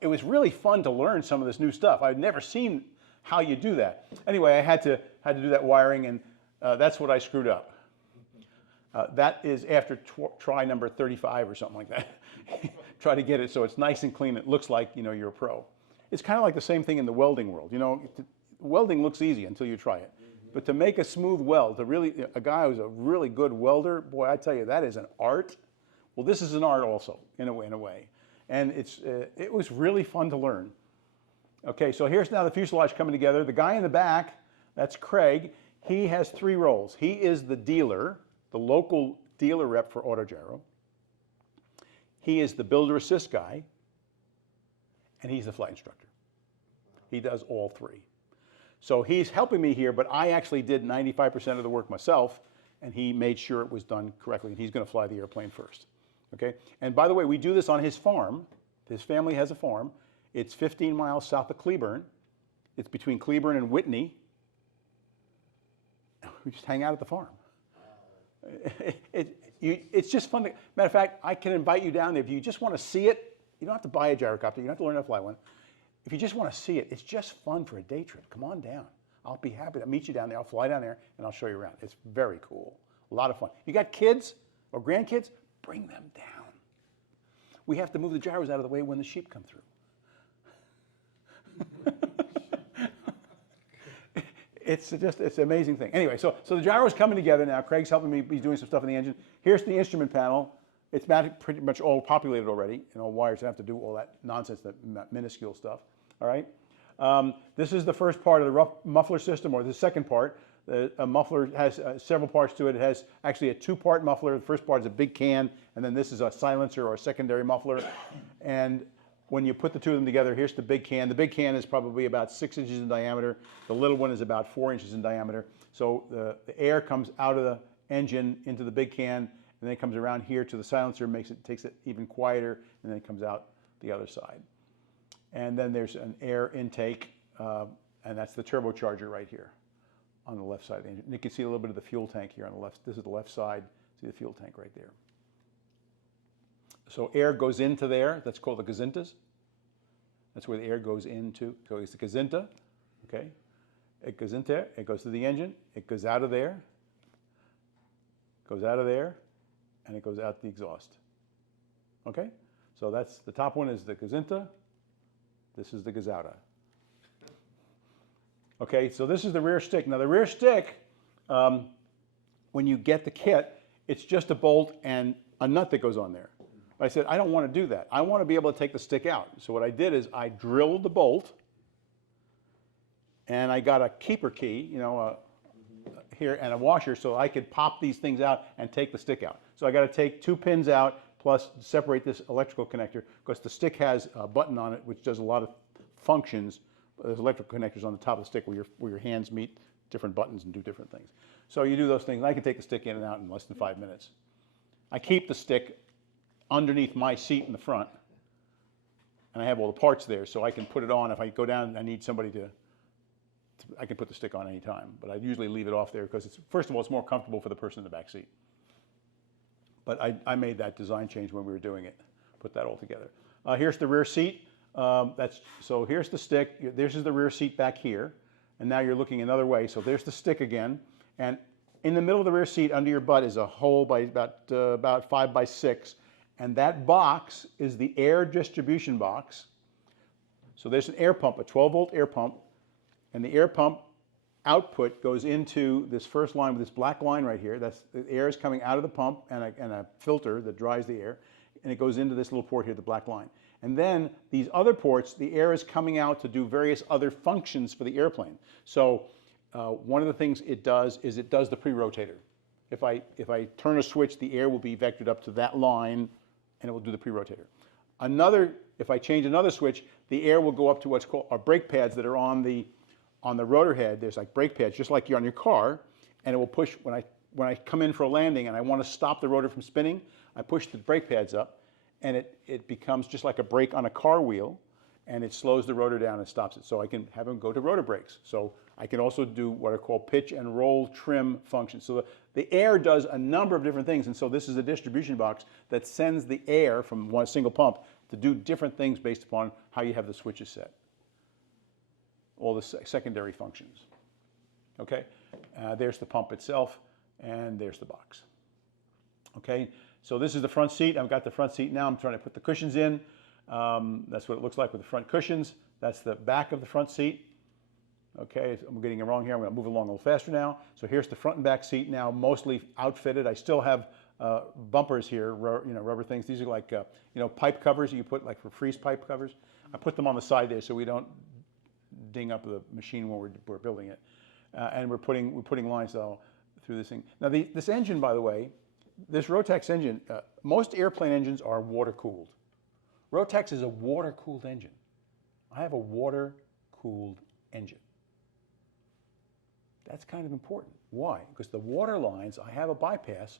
it was really fun to learn some of this new stuff. I'd never seen how you do that. Anyway, I had to do that wiring, and that's what I screwed up. That is after try number 35 or something like that. Try to get it so it's nice and clean. It looks like, you know, you're a pro. It's kind of like the same thing in the welding world. You know, welding looks easy until you try it. But to make a smooth weld, a guy who's a really good welder, boy, I tell you, that is an art. Well, this is an art also, in a way. And it was really fun to learn. Okay, so here's now the fuselage coming together. The guy in the back, that's Craig. He has 3 roles. He is the dealer, the local dealer rep for Autogyro. He is the builder assist guy, and he's the flight instructor. He does all 3. So he's helping me here, but I actually did 95% of the work myself, and he made sure it was done correctly, and he's going to fly the airplane first. Okay? And by the way, we do this on his farm. His family has a farm. It's 15 miles south of Cleburne. It's between Cleburne and Whitney. We just hang out at the farm. It's just fun. Matter of fact, I can invite you down there. If you just want to see it, you don't have to buy a gyrocopter. You don't have to learn how to fly one. If you just want to see it, it's just fun for a day trip. Come on down. I'll be happy to meet you down there. I'll fly down there, and I'll show you around. It's very cool. A lot of fun. You got kids or grandkids? Bring them down. We have to move the gyros out of the way when the sheep come through. It's an amazing thing. Anyway, so the gyro's coming together now. Craig's helping me. He's doing some stuff in the engine. Here's the instrument panel. It's pretty much all populated already. You know, wires don't have to do all that nonsense, that minuscule stuff. All right. This is the first part of the rough muffler system, or the second part. A muffler has several parts to it. It has actually a 2-part muffler. The first part is a big can, and then this is a silencer or a secondary muffler. And when you put the 2 of them together, here's the big can. The big can is probably about 6 inches in diameter. The little one is about 4 inches in diameter. So the air comes out of the engine into the big can, and then it comes around here to the silencer, takes it even quieter, and then it comes out the other side. And then there's an air intake, and that's the turbocharger right here on the left side of the engine. And you can see a little bit of the fuel tank here on the left. This is the left side. See the fuel tank right there. So air goes into there. That's called the gazintas. That's where the air goes into. So it's the gazinta. Okay. It goes into there. It goes to the engine. It goes out of there. Goes out of there, and it goes out the exhaust. Okay. So that's the top one is the gazinta. This is the gazauta. Okay. So this is the rear stick. Now the rear stick, when you get the kit, it's just a bolt and a nut that goes on there. I said, I don't want to do that. I want to be able to take the stick out. So what I did is I drilled the bolt, and I got a keeper key, you know, here, and a washer, so I could pop these things out and take the stick out. So I got to take 2 pins out, plus separate this electrical connector, because the stick has a button on it, which does a lot of functions. There's electrical connectors on the top of the stick where your hands meet different buttons and do different things. So you do those things, and I can take the stick in and out in less than 5 minutes. I keep the stick underneath my seat in the front, and I have all the parts there, so I can put it on. If I go down and I need somebody I can put the stick on any time, but I usually leave it off there because first of all, it's more comfortable for the person in the back seat. But I made that design change when we were doing it, put that all together. Here's the rear seat. So here's the stick. This is the rear seat back here, and now you're looking another way. So there's the stick again, and in the middle of the rear seat under your butt is a hole by about 5 by 6. And that box is the air distribution box. So there's an air pump, a 12-volt air pump, and the air pump output goes into this first line with this black line right here. That's the air is coming out of the pump and a filter that dries the air, and it goes into this little port here, the black line. And then these other ports, the air is coming out to do various other functions for the airplane. So one of the things it does is it does the pre-rotator. If I turn a switch, the air will be vectored up to that line, and it will do the pre-rotator. If I change another switch, the air will go up to what's called our brake pads that are on the rotor head. There's like brake pads, just like you're on your car, and it will push, when I come in for a landing and I want to stop the rotor from spinning, I push the brake pads up, and it becomes just like a brake on a car wheel, and it slows the rotor down and stops it. So I can have them go to rotor brakes. So I can also do what are called pitch and roll trim functions. So the air does a number of different things, and so this is a distribution box that sends the air from one single pump to do different things based upon how you have the switches set. All the secondary functions. Okay, there's the pump itself, and there's the box. Okay, so this is the front seat. I've got the front seat now. I'm trying to put the cushions in. That's what it looks like with the front cushions. That's the back of the front seat. Okay, I'm getting it wrong here. I'm going to move along a little faster now. So here's the front and back seat now, mostly outfitted. I still have bumpers here, rubber things. These are like pipe covers you put like for freeze pipe covers. I put them on the side there so we don't ding up the machine when we're building it. And we're putting lines through this thing. Now this engine, by the way, this Rotax engine, most airplane engines are water cooled. Rotax is a water cooled engine. I have a water cooled engine. That's kind of important. Why? Because the water lines, I have a bypass.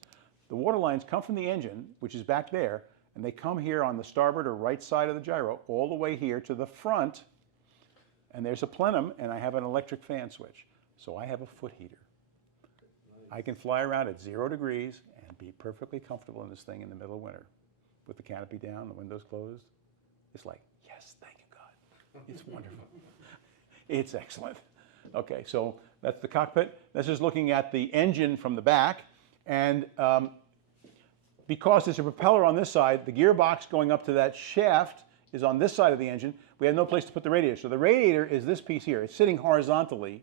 The water lines come from the engine, which is back there, and they come here on the starboard or right side of the gyro, all the way here to the front, and there's a plenum, and I have an electric fan switch. So I have a foot heater. I can fly around at 0 degrees and be perfectly comfortable in this thing in the middle of winter with the canopy down, the windows closed. It's like, yes, thank you, God. It's wonderful. It's excellent. Okay, so that's the cockpit. This is looking at the engine from the back. And because there's a propeller on this side, the gearbox going up to that shaft is on this side of the engine. We have no place to put the radiator. So the radiator is this piece here. It's sitting horizontally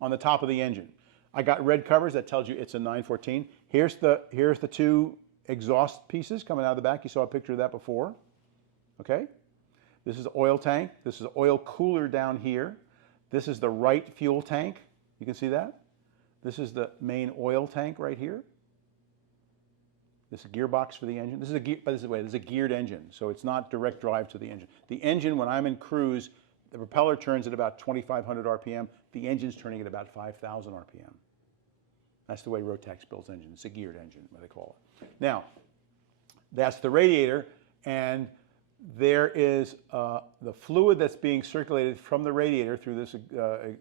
on the top of the engine. I got red covers. That tells you it's a 914. Here's the two exhaust pieces coming out of the back. You saw a picture of that before. Okay? This is the oil tank. This is the oil cooler down here. This is the right fuel tank. You can see that? This is the main oil tank right here. This is a gearbox for the engine. This is a gear, by the way, this is a geared engine, so it's not direct drive to the engine. The engine, when I'm in cruise, the propeller turns at about 2,500 RPM. The engine's turning at about 5,000 RPM. That's the way Rotax builds engines. It's a geared engine, what they call it. Now, that's the radiator, and there is the fluid that's being circulated from the radiator through this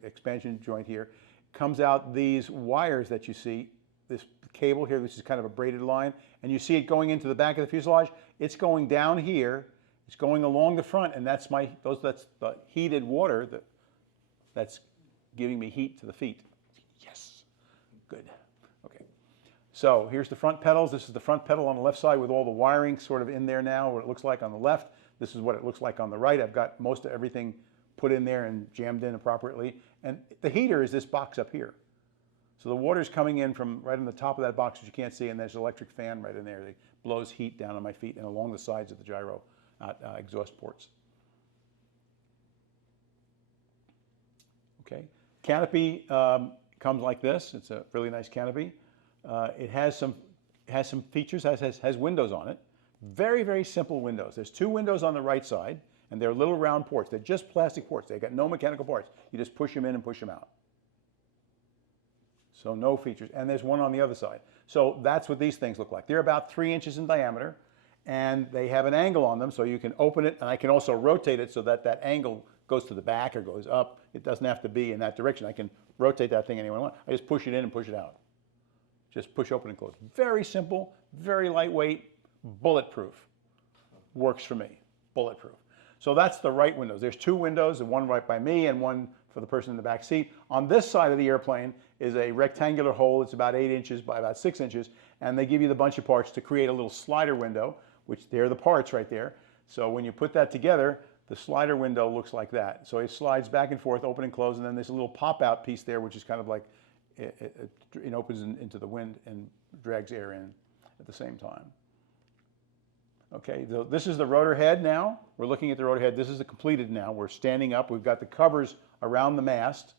expansion joint here, comes out these wires that you see, this cable here, which is kind of a braided line, and you see it going into the back of the fuselage. It's going down here, it's going along the front, and that's the heated water that's giving me heat to the feet. Yes, good. Okay, so here's the front pedals. This is the front pedal on the left side with all the wiring sort of in there now, what it looks like on the left. This is what it looks like on the right. I've got most of everything put in there and jammed in appropriately. And the heater is this box up here. So the water's coming in from right on the top of that box, which you can't see, and there's an electric fan right in there that blows heat down on my feet and along the sides of the gyro exhaust ports. Okay, canopy comes like this. It's a really nice canopy. It has some features, has windows on it. Very, very simple windows. There's two windows on the right side, and they're little round ports. They're just plastic ports. They've got no mechanical parts. You just push them in and push them out. So no features. And there's one on the other side. So that's what these things look like. They're about 3 inches in diameter, and they have an angle on them, so you can open it, and I can also rotate it so that that angle goes to the back or goes up. It doesn't have to be in that direction. I can rotate that thing any way I want. I just push it in and push it out. Just push open and close. Very simple, very lightweight, bulletproof. Works for me, bulletproof. So that's the right windows. There's two windows, one right by me and one for the person in the back seat. On this side of the airplane is a rectangular hole. It's about 8 inches by about 6 inches, and they give you the bunch of parts to create a little slider window, which they're the parts right there. So when you put that together, the slider window looks like that. So it slides back and forth, open and close, and then there's a little pop-out piece there, which is kind of like it opens into the wind and drags air in at the same time. Okay, this is the rotor head now. We're looking at the rotor head. This is the completed now. We're standing up. We've got the covers around the mast.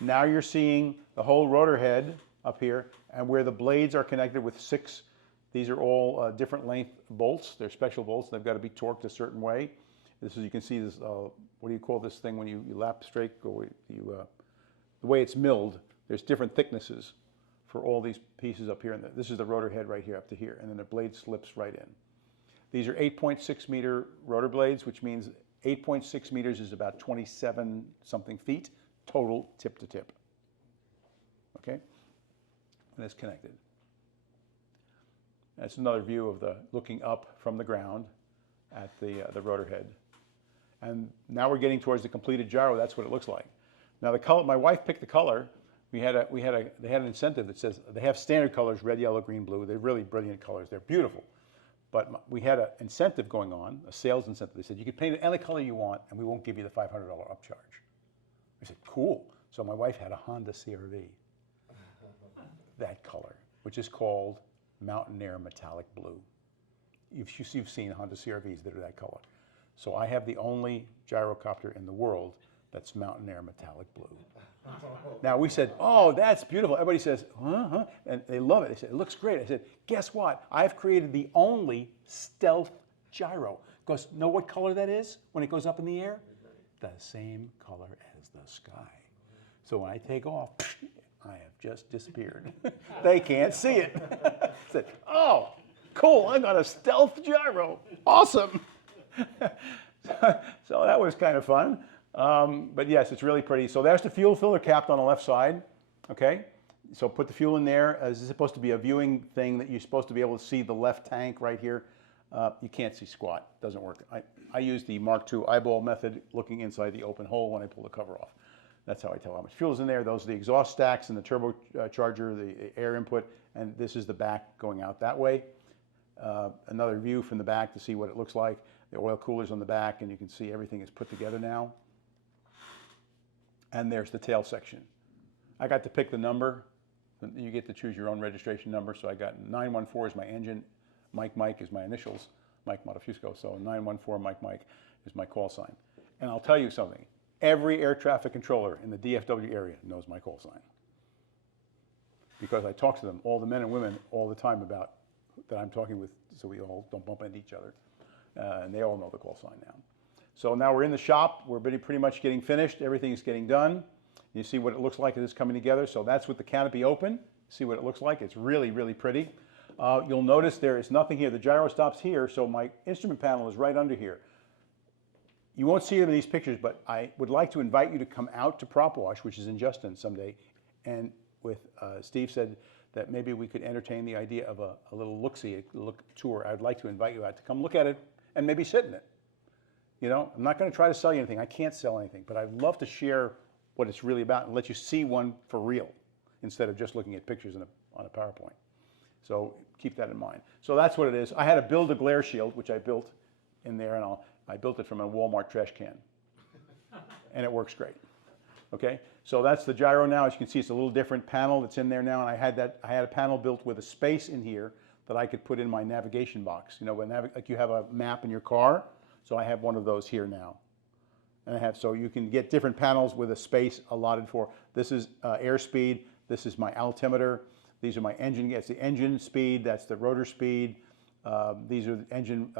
Now you're seeing the whole rotor head up here, and where the blades are connected with 6. These are all different length bolts. They're special bolts. They've got to be torqued a certain way. This is, you can see this, what do you call this thing when you lap strake, or the way it's milled. There's different thicknesses for all these pieces up here. And this is the rotor head right here up to here, and then the blade slips right in. These are 8.6 meter rotor blades, which means 8.6 meters is about 27 something feet total tip to tip. Okay? And it's connected. That's another view of the looking up from the ground at the rotor head. And now we're getting towards the completed gyro. That's what it looks like. Now the color, my wife picked the color. They had an incentive that says they have standard colors, red, yellow, green, blue. They're really brilliant colors. They're beautiful. But we had an incentive going on, a sales incentive. They said, you can paint it any color you want, and we won't give you the $500 upcharge. I said, cool. So my wife had a Honda CR-V, that color, which is called Mountain Air Metallic Blue. You've seen Honda CR-Vs that are that color. So I have the only gyrocopter in the world that's Mountain Air Metallic Blue. Now we said, oh, that's beautiful. Everybody says, huh? And they love it. They said, it looks great. I said, guess what? I've created the only stealth gyro. Because know what color that is when it goes up in the air? The same color as the sky. So when I take off, I have just disappeared. They can't see it. I said, oh, cool, I got a stealth gyro. Awesome. So that was kind of fun. But yes, it's really pretty. So there's the fuel filler capped on the left side, okay? So put the fuel in there. This is supposed to be a viewing thing that you're supposed to be able to see the left tank right here. You can't see squat, doesn't work. I use the Mark II eyeball method, looking inside the open hole when I pull the cover off. That's how I tell how much fuel is in there. Those are the exhaust stacks and the turbocharger, the air input, and this is the back going out that way. Another view from the back to see what it looks like. The oil cooler's on the back, and you can see everything is put together now. And there's the tail section. I got to pick the number. You get to choose your own registration number. So I got 914 is my engine. Mike is my initials, Mike Montefusco. So 914 Mike is my call sign. And I'll tell you something. Every air traffic controller in the DFW area knows my call sign. Because I talk to them, all the men and women, all the time about that I'm talking with, so we all don't bump into each other. And they all know the call sign now. So now we're in the shop. We're pretty much getting finished. Everything is getting done. You see what it looks like as it's coming together. So that's with the canopy open. See what it looks like. It's really, really pretty. You'll notice there is nothing here. The gyro stops here, so my instrument panel is right under here. You won't see it in these pictures, but I would like to invite you to come out to Prop Wash, which is in Justin someday. And with Steve said that maybe we could entertain the idea of a little look-see, look tour. I'd like to invite you out to come look at it and maybe sit in it. You know, I'm not going to try to sell you anything. I can't sell anything, but I'd love to share what it's really about and let you see one for real instead of just looking at pictures on a PowerPoint. So keep that in mind. So that's what it is. I had to build a glare shield, which I built in there, and I built it from a Walmart trash can. And it works great. Okay, so that's the gyro now. As you can see, it's a little different panel that's in there now, and I had a panel built with a space in here that I could put in my navigation box. You know, like you have a map in your car, so I have one of those here now. And so you can get different panels with a space allotted for. This is airspeed. This is my altimeter. These are my engine. That's the engine speed. That's the rotor speed. These are the engine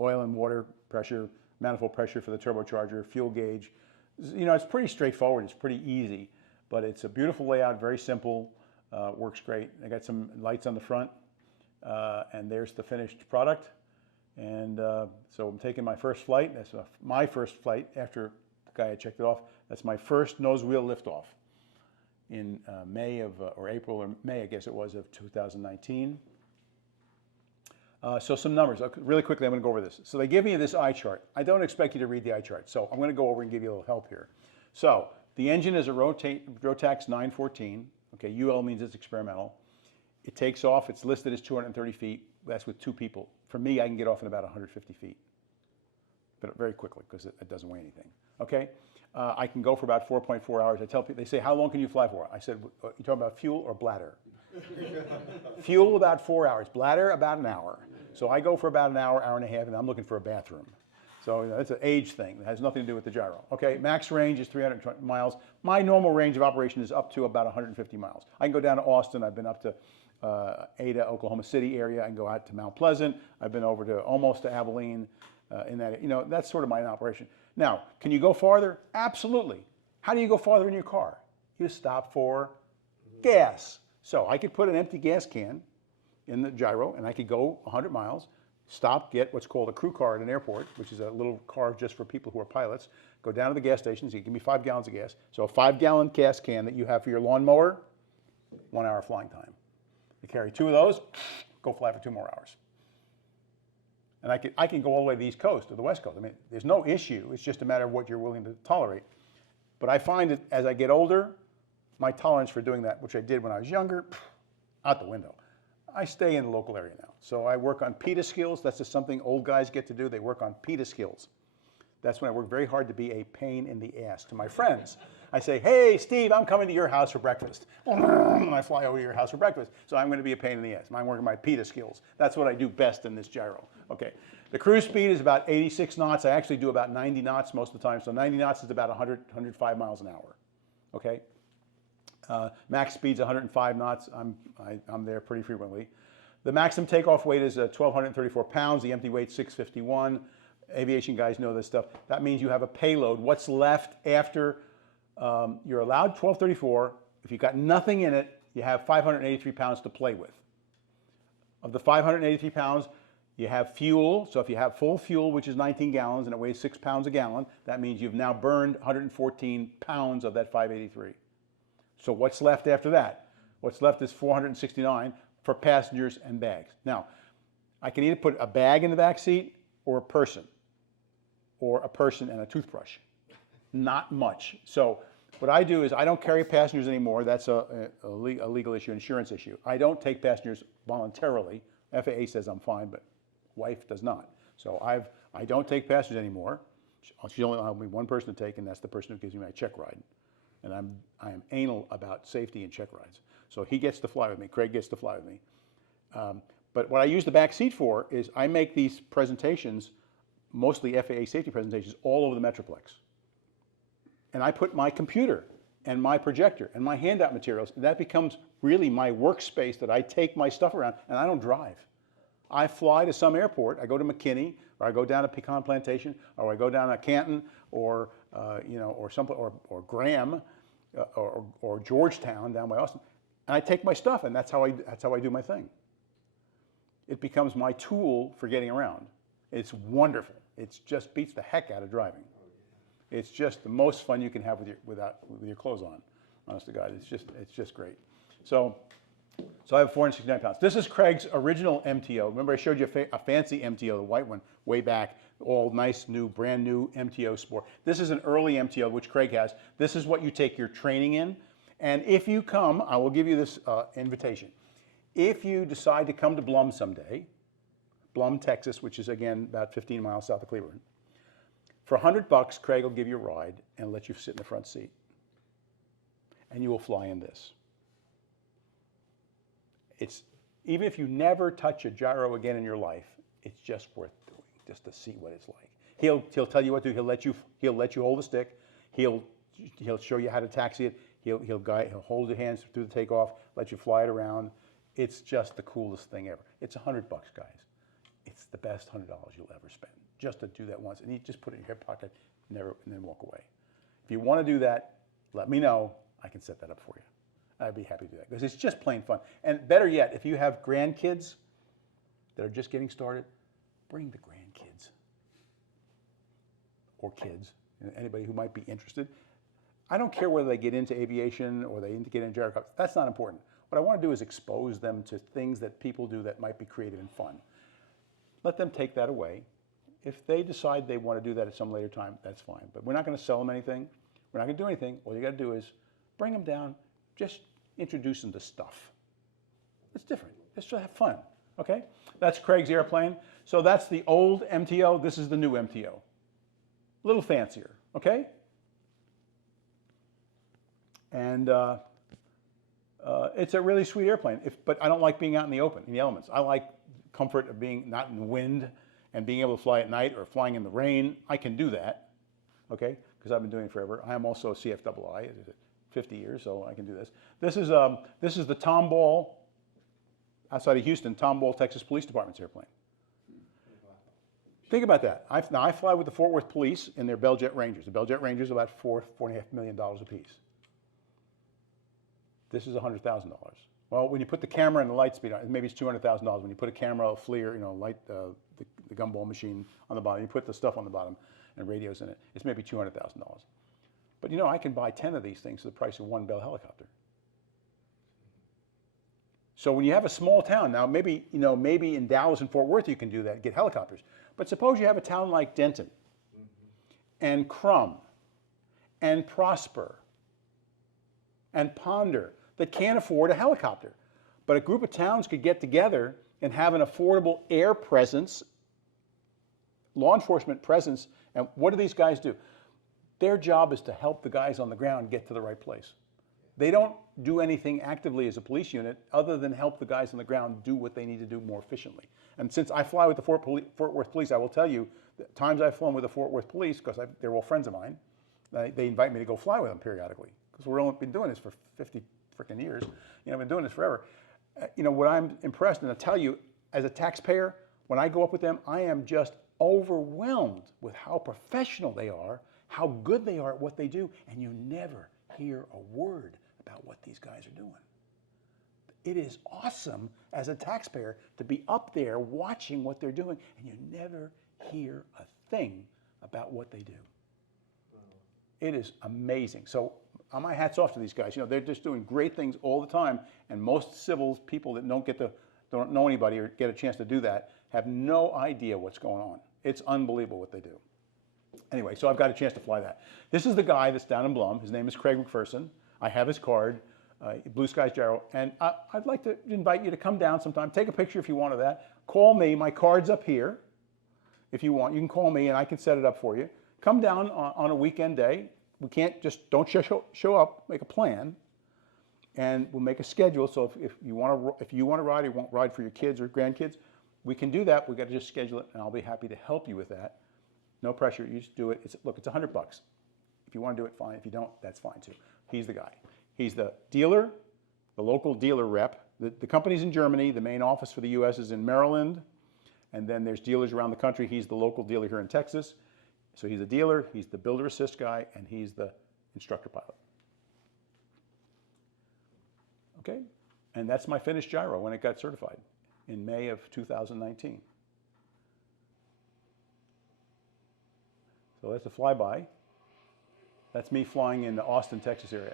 oil and water pressure, manifold pressure for the turbocharger, fuel gauge. You know, it's pretty straightforward. It's pretty easy, but it's a beautiful layout, very simple, works great. I got some lights on the front, and there's the finished product. And so I'm taking my first flight. That's my first flight after the guy had checked it off. That's my first nose wheel liftoff in May of, or April or May, I guess it was, of 2019. So some numbers. Really quickly, I'm going to go over this. So they give me this eye chart. I don't expect you to read the eye chart, so I'm going to go over and give you a little help here. So the engine is a Rotax 914. Okay, UL means it's experimental. It takes off. It's listed as 230 feet. That's with two people. For me, I can get off in about 150 feet, but very quickly because it doesn't weigh anything. Okay, I can go for about 4.4 hours. I tell people, they say, how long can you fly for? I said, you talking about fuel or bladder? Fuel about 4 hours, bladder about an hour. So I go for about an hour, hour and a half, and I'm looking for a bathroom. So you know, it's an age thing. It has nothing to do with the gyro. Okay, max range is 320 miles. My normal range of operation is up to about 150 miles. I can go down to Austin. I've been up to Ada, Oklahoma City area. I can go out to Mount Pleasant. I've been over to almost to Abilene. In that, you know, that's sort of my operation. Now, can you go farther? Absolutely. How do you go farther in your car? You stop for gas. So I could put an empty gas can in the gyro, and I could go 100 miles, stop, get what's called a crew car at an airport, which is a little car just for people who are pilots, go down to the gas station, so you give me 5 gallons of gas. So a 5-gallon gas can that you have for your lawnmower, 1 hour flying time. You carry 2 of those, go fly for 2 more hours. And I can go all the way to the East Coast or the West Coast. I mean, there's no issue. It's just a matter of what you're willing to tolerate. But I find that as I get older, my tolerance for doing that, which I did when I was younger, out the window. I stay in the local area now. So I work on PETA skills. That's just something old guys get to do. They work on PETA skills. That's when I work very hard to be a pain in the ass to my friends. I say, hey, Steve, I'm coming to your house for breakfast. And I fly over to your house for breakfast. So I'm going to be a pain in the ass. I'm working my PETA skills. That's what I do best in this gyro. Okay. The cruise speed is about 86 knots. I actually do about 90 knots most of the time. So 90 knots is about 100, 105 miles an hour. Okay. Max speed's 105 knots. I'm there pretty frequently. The maximum takeoff weight is 1,234 pounds. The empty weight's 651. Aviation guys know this stuff. That means you have a payload. What's left after you're allowed 1,234. If you've got nothing in it, you have 583 pounds to play with. Of the 583 pounds, you have fuel. So if you have full fuel, which is 19 gallons and it weighs 6 pounds a gallon, that means you've now burned 114 pounds of that 583. So what's left after that? What's left is 469 for passengers and bags. Now, I can either put a bag in the back seat or a person and a toothbrush. Not much. So what I do is I don't carry passengers anymore. That's a legal issue, insurance issue. I don't take passengers voluntarily. FAA says I'm fine, but wife does not. So I don't take passengers anymore. She only allows me one person to take, and that's the person who gives me my check ride. And I am anal about safety and check rides. So he gets to fly with me. Craig gets to fly with me. But what I use the back seat for is I make these presentations, mostly FAA safety presentations, all over the Metroplex. And I put my computer and my projector and my handout materials, and that becomes really my workspace that I take my stuff around, and I don't drive. I fly to some airport. I go to McKinney, or I go down to Pecan Plantation, or I go down to Canton, or or Graham, or Georgetown down by Austin, and I take my stuff, and that's how I do my thing. It becomes my tool for getting around. It's wonderful. It just beats the heck out of driving. It's just the most fun you can have with your clothes on. Honest to God, it's just great. So I have 469 pounds. This is Craig's original MTO. Remember I showed you a fancy MTO, the white one, way back, all nice, new, brand new MTO Sport. This is an early MTO, which Craig has. This is what you take your training in. And if you come, I will give you this invitation. If you decide to come to Blum someday, Blum, Texas, which is again about 15 miles south of Cleveland, for $100, Craig will give you a ride and let you sit in the front seat. And you will fly in this. Even if you never touch a gyro again in your life, it's just worth doing, just to see what it's like. He'll tell you what to do. He'll let you hold the stick. He'll show you how to taxi it. He'll hold your hands through the takeoff, let you fly it around. It's just the coolest thing ever. It's $100, guys. It's the best $100 you'll ever spend, just to do that once. And you just put it in your hip pocket, and then walk away. If you want to do that, let me know. I can set that up for you. I'd be happy to do that because it's just plain fun. And better yet, if you have grandkids that are just getting started, bring the grandkids or kids, anybody who might be interested. I don't care whether they get into aviation or they get into gyrocopters. That's not important. What I want to do is expose them to things that people do that might be creative and fun. Let them take that away. If they decide they want to do that at some later time, that's fine. But we're not going to sell them anything. We're not going to do anything. All you got to do is bring them down. Just introduce them to stuff. It's different. Just to have fun. Okay? That's Craig's airplane. So that's the old MTO. This is the new MTO. A little fancier. Okay? And it's a really sweet airplane. But I don't like being out in the open, in the elements. I like comfort of being not in the wind and being able to fly at night or flying in the rain. I can do that, okay, because I've been doing it forever. I am also a CFII, 50 years, so I can do this. This is the Tomball, outside of Houston, Tomball, Texas Police Department's airplane. Think about that. Now I fly with the Fort Worth Police in their Bell Jet Rangers. The Bell Jet Rangers are about $4.5 million a piece. This is $100,000. Well, when you put the camera and the light speed on, maybe it's $200,000. When you put a camera, a FLIR, light, the gumball machine on the bottom, you put the stuff on the bottom and radios in it, it's maybe $200,000. But I can buy 10 of these things for the price of one Bell helicopter. So when you have a small town, now maybe, maybe in Dallas and Fort Worth you can do that, get helicopters. But suppose you have a town like Denton and Crum and Prosper and Ponder that can't afford a helicopter. But a group of towns could get together and have an affordable air presence, law enforcement presence. And what do these guys do? Their job is to help the guys on the ground get to the right place. They don't do anything actively as a police unit other than help the guys on the ground do what they need to do more efficiently. And since I fly with the Fort Worth Police, I will tell you, the times I've flown with the Fort Worth Police, because they're all friends of mine, they invite me to go fly with them periodically, because we've only been doing this for 50 freaking years. I've been doing this forever. What I'm impressed, and I tell you, as a taxpayer, when I go up with them, I am just overwhelmed with how professional they are, how good they are at what they do, and you never hear a word about what these guys are doing. It is awesome as a taxpayer to be up there watching what they're doing, and you never hear a thing about what they do. It is amazing. So my hat's off to these guys. They're just doing great things all the time, and most civil people that don't know anybody or get a chance to do that have no idea what's going on. It's unbelievable what they do. Anyway, so I've got a chance to fly that. This is the guy that's down in Blum. His name is Craig McPherson. I have his card, Blue Skies Gyro, and I'd like to invite you to come down sometime. Take a picture if you want of that. Call me. My card's up here. If you want, you can call me and I can set it up for you. Come down on a weekend day. We can't just, don't show up, make a plan, and we'll make a schedule. So if you want to ride, or you want to ride for your kids or grandkids, we can do that. We've got to just schedule it, and I'll be happy to help you with that. No pressure. You just do it. It's $100. If you want to do it, fine. If you don't, that's fine too. He's the guy. He's the dealer, the local dealer rep. The company's in Germany. The main office for the U.S. is in Maryland. And then there's dealers around the country. He's the local dealer here in Texas. So he's a dealer, he's the builder assist guy, and he's the instructor pilot. Okay? And that's my finished gyro when it got certified in May of 2019. So that's a flyby. That's me flying in the Austin, Texas area.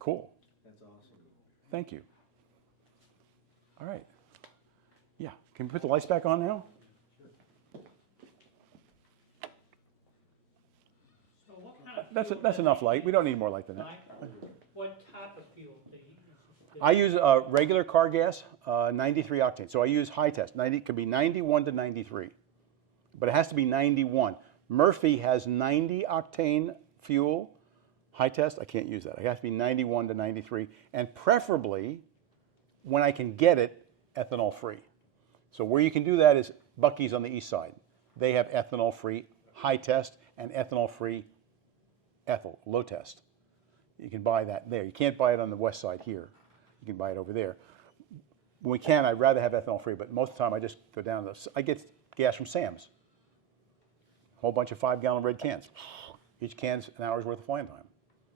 Cool. That's awesome. Thank you. All right. Yeah. Can we put the lights back on now? So what kind of fuel That's enough light. We don't need more light than that. Mike, what type of fuel do you use? I use regular car gas, 93 octane. So I use high test. It could be 91 to 93, but it has to be 91. Murphy has 90 octane fuel. High test, I can't use that. It has to be 91 to 93, and preferably, when I can get it, ethanol free. So where you can do that is Buc-ee's on the east side. They have ethanol free high test and ethanol free ethyl, low test. You can buy that there. You can't buy it on the west side here. You can buy it over there. When we can, I'd rather have ethanol free, but most of the time I just go down to I get gas from Sam's. A whole bunch of 5-gallon red cans. Each can's an hour's worth of flying time.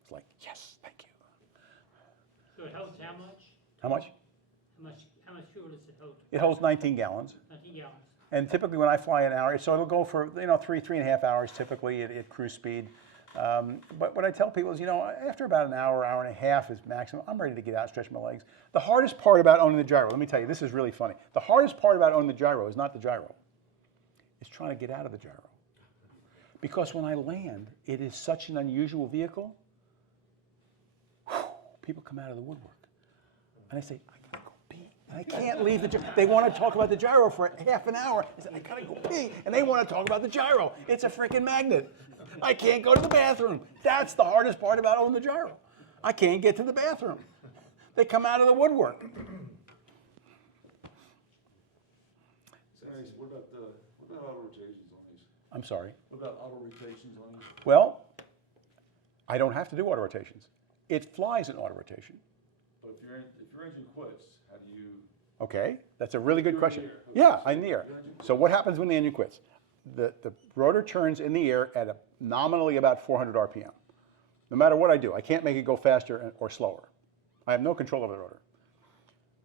It's like, yes, thank you. So it holds how much? How much? How much fuel does it hold? It holds 19 gallons. 19 gallons. And typically when I fly an hour, so it'll go for, 3.5 hours typically at cruise speed. But what I tell people is, after about an hour, hour and a half is maximum, I'm ready to get out and stretch my legs. The hardest part about owning the gyro, let me tell you, this is really funny. The hardest part about owning the gyro is not the gyro. It's trying to get out of the gyro. Because when I land, it is such an unusual vehicle. People come out of the woodwork. And I say, I gotta go pee. And I can't leave the gyro. They want to talk about the gyro for half an hour. I said, I gotta go pee. And they want to talk about the gyro. It's a freaking magnet. I can't go to the bathroom. That's the hardest part about owning the gyro. I can't get to the bathroom. They come out of the woodwork. What about auto rotations on these? I'm sorry. What about auto rotations on these? Well, I don't have to do auto rotations. It flies in auto rotation. But if your engine quits, how do you? Okay, that's a really good You're in question. the air. Yeah, I'm in the air. So what happens when the engine quits? The rotor turns in the air at nominally about 400 RPM. No matter what I do, I can't make it go faster or slower. I have no control over the rotor.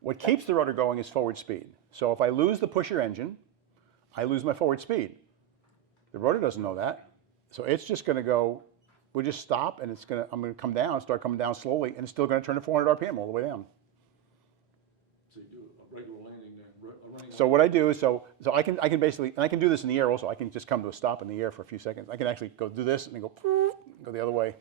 What keeps the rotor going is forward speed. So if I lose the pusher engine, I lose my forward speed. The rotor doesn't know that. So it's just going to go, we'll just stop and I'm going to come down, start coming down slowly, and it's still going to turn to 400 RPM all the way down. So you do a regular landing there, a running. So what I do is, so I can basically, and I can do this in the air also, I can just come to a stop in the air for a few seconds. I can actually go do this and then go the other way.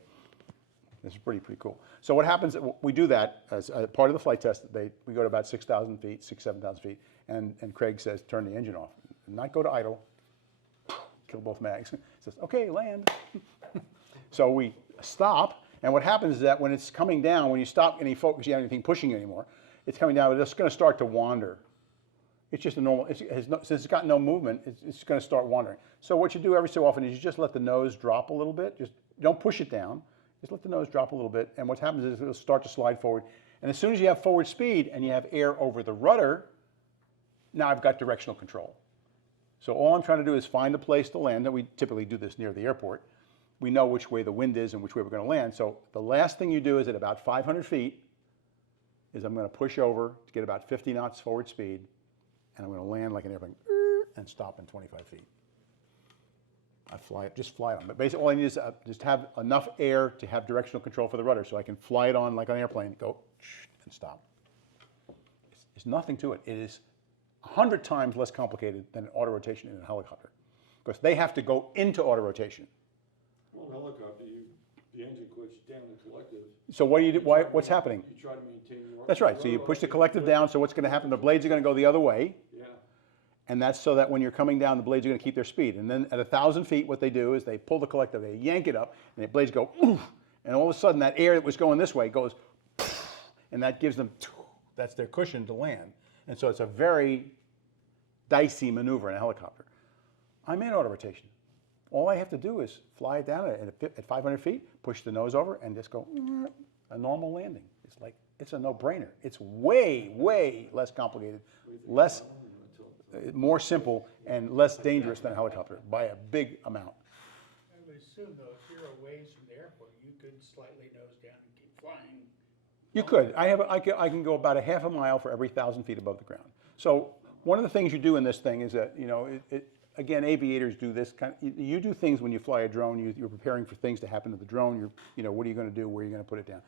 This is pretty cool. So what happens, we do that as a part of the flight test, we go to about 6,000 feet, 7,000 feet, and Craig says, turn the engine off. Not go to idle, kill both mags. He says, okay, land. So we stop, and what happens is that when it's coming down, when you stop any focus, you have anything pushing you anymore, it's coming down, it's going to start to wander. It's just a normal, since it's got no movement, it's going to start wandering. So what you do every so often is you just let the nose drop a little bit, just don't push it down, just let the nose drop a little bit, and what happens is it'll start to slide forward. And as soon as you have forward speed and you have air over the rudder, now I've got directional control. So all I'm trying to do is find a place to land, and we typically do this near the airport. We know which way the wind is and which way we're going to land. So the last thing you do is at about 500 feet is I'm going to push over to get about 50 knots forward speed, and I'm going to land like an airplane and stop in 25 feet. I just fly it on. But basically all I need is just have enough air to have directional control for the rudder so I can fly it on like an airplane, go and stop. It's nothing to it. It is 100 times less complicated than an auto rotation in a helicopter because they have to go into auto rotation. Well, in a helicopter, the engine quits down the collective. So what do you do? What's happening? You try to maintain your. That's right. So you push the collective down. So what's going to happen? The blades are going to go the other way. Yeah. And that's so that when you're coming down, the blades are going to keep their speed. And then at 1,000 feet, what they do is they pull the collective, they yank it up, and the blades go, oof, and all of a sudden that air that was going this way goes, and that gives them, that's their cushion to land. And so it's a very dicey maneuver in a helicopter. I'm in auto rotation. All I have to do is fly it down at 500 feet, push the nose over, and just go, a normal landing. It's a no-brainer. It's way, way less complicated, more simple, and less dangerous than a helicopter by a big amount. I would assume though, if you're a ways from the airport, you could slightly nose down and keep flying. You could. I can go about a half a mile for every 1,000 feet above the ground. So one of the things you do in this thing is that, again, aviators do this you do things when you fly a drone, you're preparing for things to happen to the drone, what are you going to do, where are you going to put it down.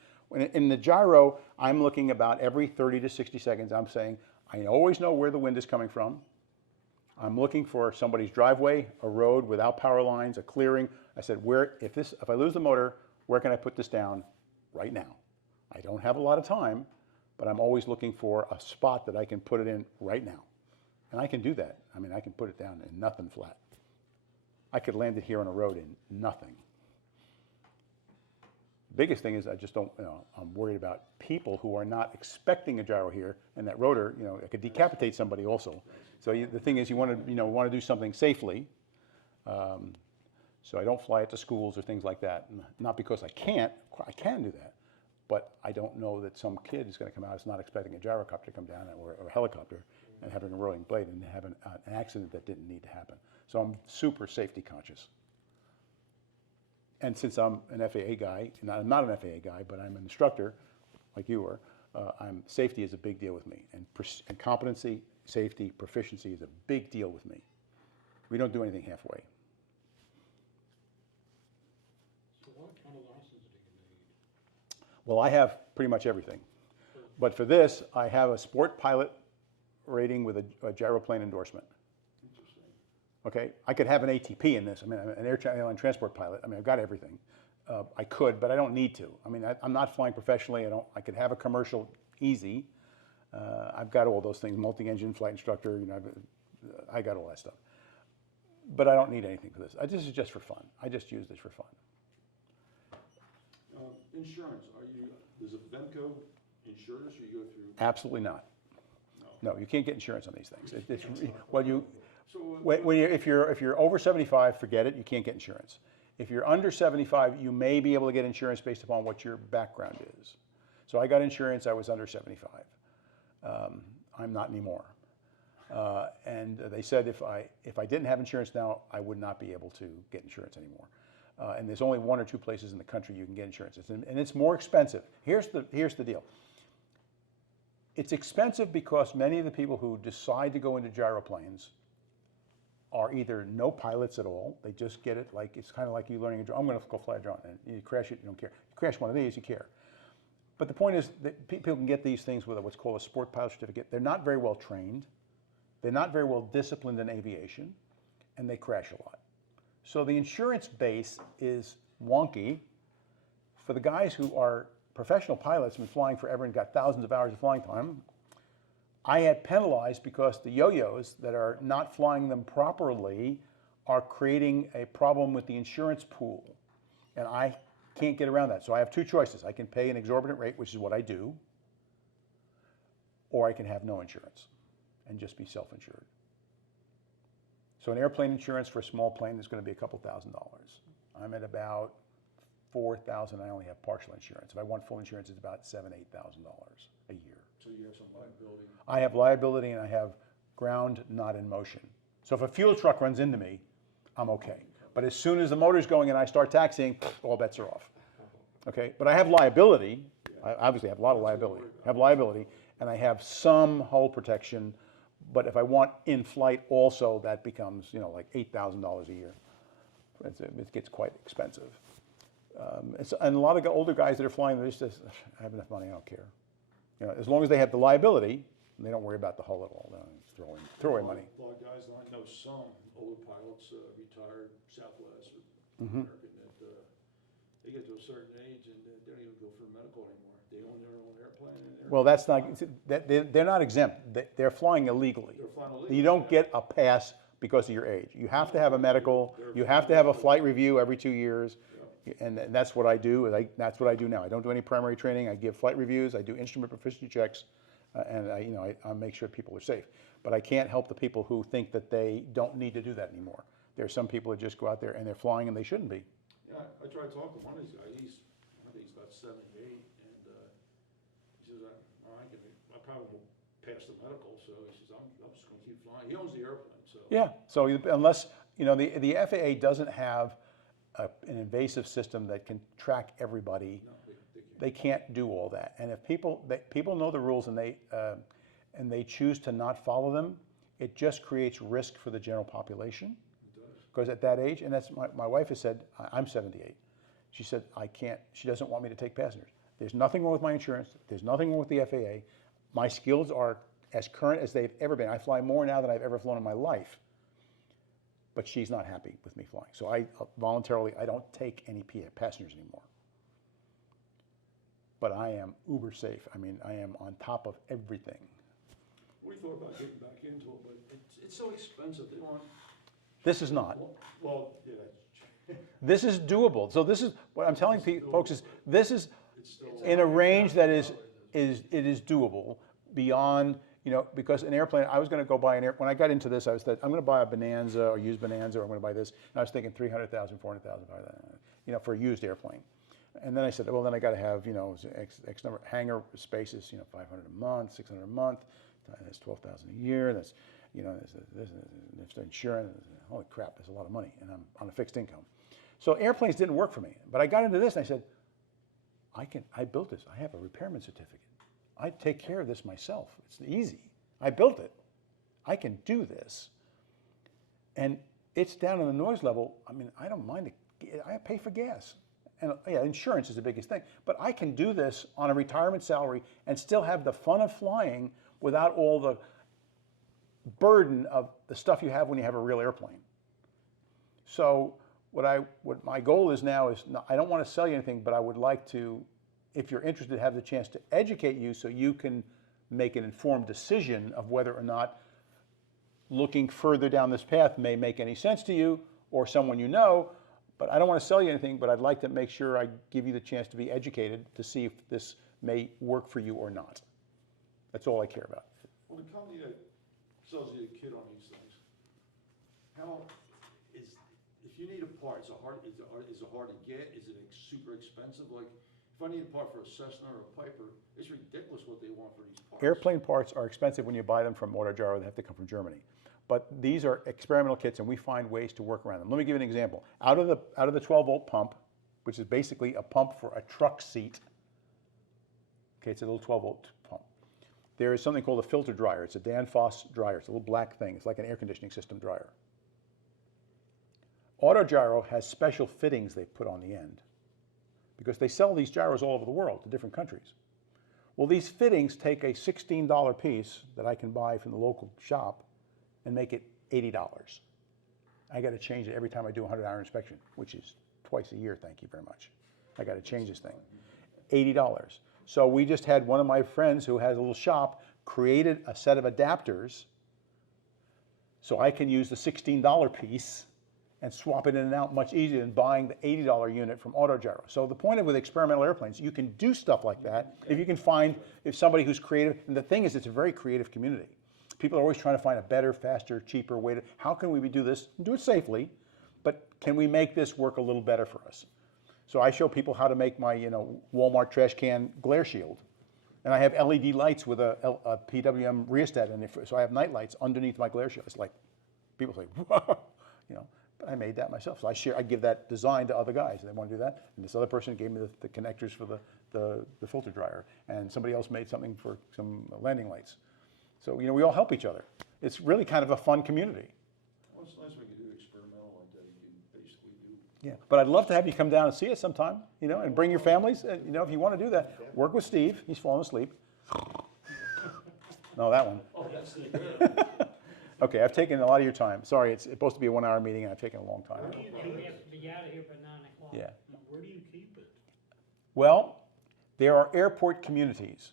In the gyro, I'm looking about every 30 to 60 seconds, I'm saying, I always know where the wind is coming from. I'm looking for somebody's driveway, a road without power lines, a clearing. I said, if I lose the motor, where can I put this down right now? I don't have a lot of time, but I'm always looking for a spot that I can put it in right now. And I can do that. I mean, I can put it down in nothing flat. I could land it here on a road in nothing. Biggest thing is I just don't, I'm worried about people who are not expecting a gyro here, and that rotor, it could decapitate somebody also. So the thing is, you want to do something safely. So I don't fly it to schools or things like that. Not because I can do that, but I don't know that some kid is going to come out that's not expecting a gyrocopter to come down or a helicopter and having a rolling blade and have an accident that didn't need to happen. So I'm super safety conscious. And since I'm an FAA guy, and I'm not an FAA guy, but I'm an instructor, like you were, safety is a big deal with me. And competency, safety, proficiency is a big deal with me. We don't do anything halfway. So what kind of license do you need? Well, I have pretty much everything. But for this, I have a sport pilot rating with a gyroplane endorsement. Okay, I could have an ATP in this. I mean, an airline transport pilot. I mean, I've got everything. I could, but I don't need to. I mean, I'm not flying professionally. I could have a commercial easy. I've got all those things, multi-engine flight instructor, I got all that stuff. But I don't need anything for this. This is just for fun. I just use this for fun. Insurance, does a Venco insure this, or you go through? Absolutely not. No, you can't get insurance on these things. So if you're over 75, forget it, you can't get insurance. If you're under 75, you may be able to get insurance based upon what your background is. So I got insurance, I was under 75. I'm not anymore. And they said if I didn't have insurance now, I would not be able to get insurance anymore. And there's only 1 or 2 places in the country you can get insurance. And it's more expensive. Here's the deal. It's expensive because many of the people who decide to go into gyroplanes are either no pilots at all. They just get it like, it's kind of like you learning a drone. I'm going to go fly a drone, and you crash it, you don't care. You crash one of these, you care. But the point is that people can get these things with what's called a sport pilot certificate. They're not very well trained. They're not very well disciplined in aviation, and they crash a lot. So the insurance base is wonky. For the guys who are professional pilots and been flying forever and got thousands of hours of flying time, I had penalized because the yo-yos that are not flying them properly are creating a problem with the insurance pool. And I can't get around that. So I have two choices. I can pay an exorbitant rate, which is what I do, or I can have no insurance and just be self-insured. So an airplane insurance for a small plane is going to be a couple $1,000s. I'm at about $4,000. I only have partial insurance. If I want full insurance, it's about $7,000, $8,000 a year. So you have some liability. I have liability and I have ground not in motion. So if a fuel truck runs into me, I'm okay. But as soon as the motor's going and I start taxiing, all bets are off. Okay, but I have liability. I obviously have a lot of liability. I have liability, and I have some hull protection. But if I want in flight also, that becomes, you know, like $8,000 a year. It gets quite expensive. And a lot of older guys that are flying, they're just, I have enough money, I don't care. You know, as long as they have the liability, they don't worry about the hull at all. They don't throw away money. A lot of guys, I know some older pilots, retired Southwest or American, that they get to a certain age and they don't even go for medical anymore. They own their own airplane. And Well, that's not, they're not exempt. They're flying illegally. they're flying illegally. You don't get a pass because of your age. You have to have a medical, you have to have a flight review every 2 years. And that's what I do. That's what I do now. I don't do any primary training. I give flight reviews. I do instrument proficiency checks, and I make sure people are safe. But I can't help the people who think that they don't need to do that anymore. There are some people that just go out there and they're flying and they shouldn't be. Yeah, I tried talking to one of these guys. I think he's about 78, and he says, I probably won't pass the medical. So he says, I'm just going to keep flying. He owns the airplane, so. Yeah. So unless the FAA doesn't have an invasive system that can track everybody. No, they can't do all that. And if people know the rules and they choose to not follow them, it just creates risk for the general population. Because at that age, and that's my wife has said, I'm 78. She said, I can't, she doesn't want me to take passengers. There's nothing wrong with my insurance. There's nothing wrong with the FAA. My skills are as current as they've ever been. I fly more now than I've ever flown in my life. But she's not happy with me flying. So I voluntarily, I don't take any passengers anymore. But I am uber safe. I mean, I am on top of everything. We thought about getting back into it, but it's so expensive. They want. This is not. Well, yeah. This is doable. So this is what I'm telling folks is this is It's still. in a range that it is doable beyond, because an airplane, I was going to go buy when I got into this, I was thinking, I'm going to buy a Bonanza or used Bonanza, or I'm going to buy this. And I was thinking $300,000, $400,000, for a used airplane. And then I said, well, then I got to have, X number hangar spaces, 500 a month, 600 a month. That's 12,000 a year. That's, there's insurance. Holy crap, that's a lot of money, and I'm on a fixed income. So airplanes didn't work for me. But I got into this and I said, I built this. I have a repairman certificate. I take care of this myself. It's easy. I built it. I can do this. And it's down in the noise level. I mean, I don't mind it. I pay for gas. And yeah, insurance is the biggest thing. But I can do this on a retirement salary and still have the fun of flying without all the burden of the stuff you have when you have a real airplane. So what my goal is now is, I don't want to sell you anything, but I would like to, if you're interested, have the chance to educate you so you can make an informed decision of whether or not looking further down this path may make any sense to you or someone you know. But I don't want to sell you anything, but I'd like to make sure I give you the chance to be educated to see if this may work for you or not. That's all I care about. Well, the company that sells you a kit on these things, if you need a part, is it hard to get? Is it super expensive? Like, if I need a part for a Cessna or a Piper, it's ridiculous what they want for these parts. Airplane parts are expensive when you buy them from Autogyro. They have to come from Germany. But these are experimental kits, and we find ways to work around them. Let me give you an example. Out of the 12-volt pump, which is basically a pump for a truck seat, okay, it's a little 12-volt pump. There is something called a filter dryer. It's a Danfoss dryer. It's a little black thing. It's like an air conditioning system dryer. Autogyro has special fittings they put on the end because they sell these gyros all over the world to different countries. Well, these fittings take a $16 piece that I can buy from the local shop and make it $80. I got to change it every time I do a 100-hour inspection, which is twice a year, thank you very much. I got to change this thing. $80. So we just had one of my friends who has a little shop created a set of adapters so I can use the $16 piece and swap it in and out much easier than buying the $80 unit from Autogyro. So the point of with experimental airplanes, you can do stuff like that if you can find if somebody who's creative. And the thing is, it's a very creative community. People are always trying to find a better, faster, cheaper way to, how can we do this? Do it safely, but can we make this work a little better for us? So I show people how to make my, Walmart trash can glare shield. And I have LED lights with a PWM rheostat in it, so I have night lights underneath my glare shield. It's like, people say, whoa, but I made that myself. So I give that design to other guys. They want to do that. And this other person gave me the connectors for the filter dryer. And somebody else made something for some landing lights. So, we all help each other. It's really kind of a fun community. Well, it's nice when you do experimental like that, you can basically do. Yeah, but I'd love to have you come down and see us sometime, and bring your families. If you want to do that, work with Steve. He's falling asleep. No, that one. Oh, that's the good. Okay, I've taken a lot of your time. Sorry, it's supposed to be a 1-hour meeting, and I've taken a long time. And we have to be out of here by 9 o'clock. Yeah. Where do you keep it? Well, there are airport communities,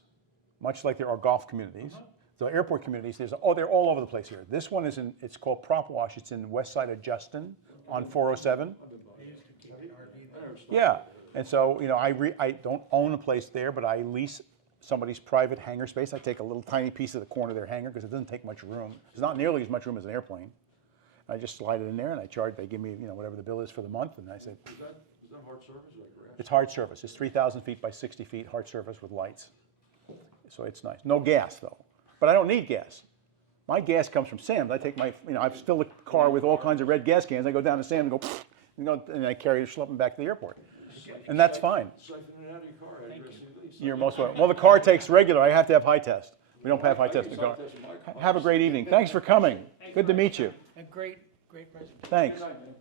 much like there are golf communities. So airport communities, they're all over the place here. This one it's called Prop Wash. It's in the west side of Justin on 407. I used to keep an RV there. Yeah, and so, I don't own a place there, but I lease somebody's private hangar space. I take a little tiny piece of the corner of their hangar because it doesn't take much room. It's not nearly as much room as an airplane. I just slide it in there and they give me, whatever the bill is for the month, and I say, Is that hard service or like grass? it's hard surface. It's 3,000 feet by 60 feet, hard surface with lights. So it's nice. No gas though, but I don't need gas. My gas comes from Sam's. I take my, I've filled the car with all kinds of red gas cans. I go down to Sam's and go, and I carry it, schlep them back to the airport. And that's fine. Siphon it out of your car, aggressively. You're most welcome. Well, the car takes regular. I have to have high test. We don't have high test in the car. Have a great evening. Thanks for coming. Good to meet you. A great presentation. Thanks. Good night, man.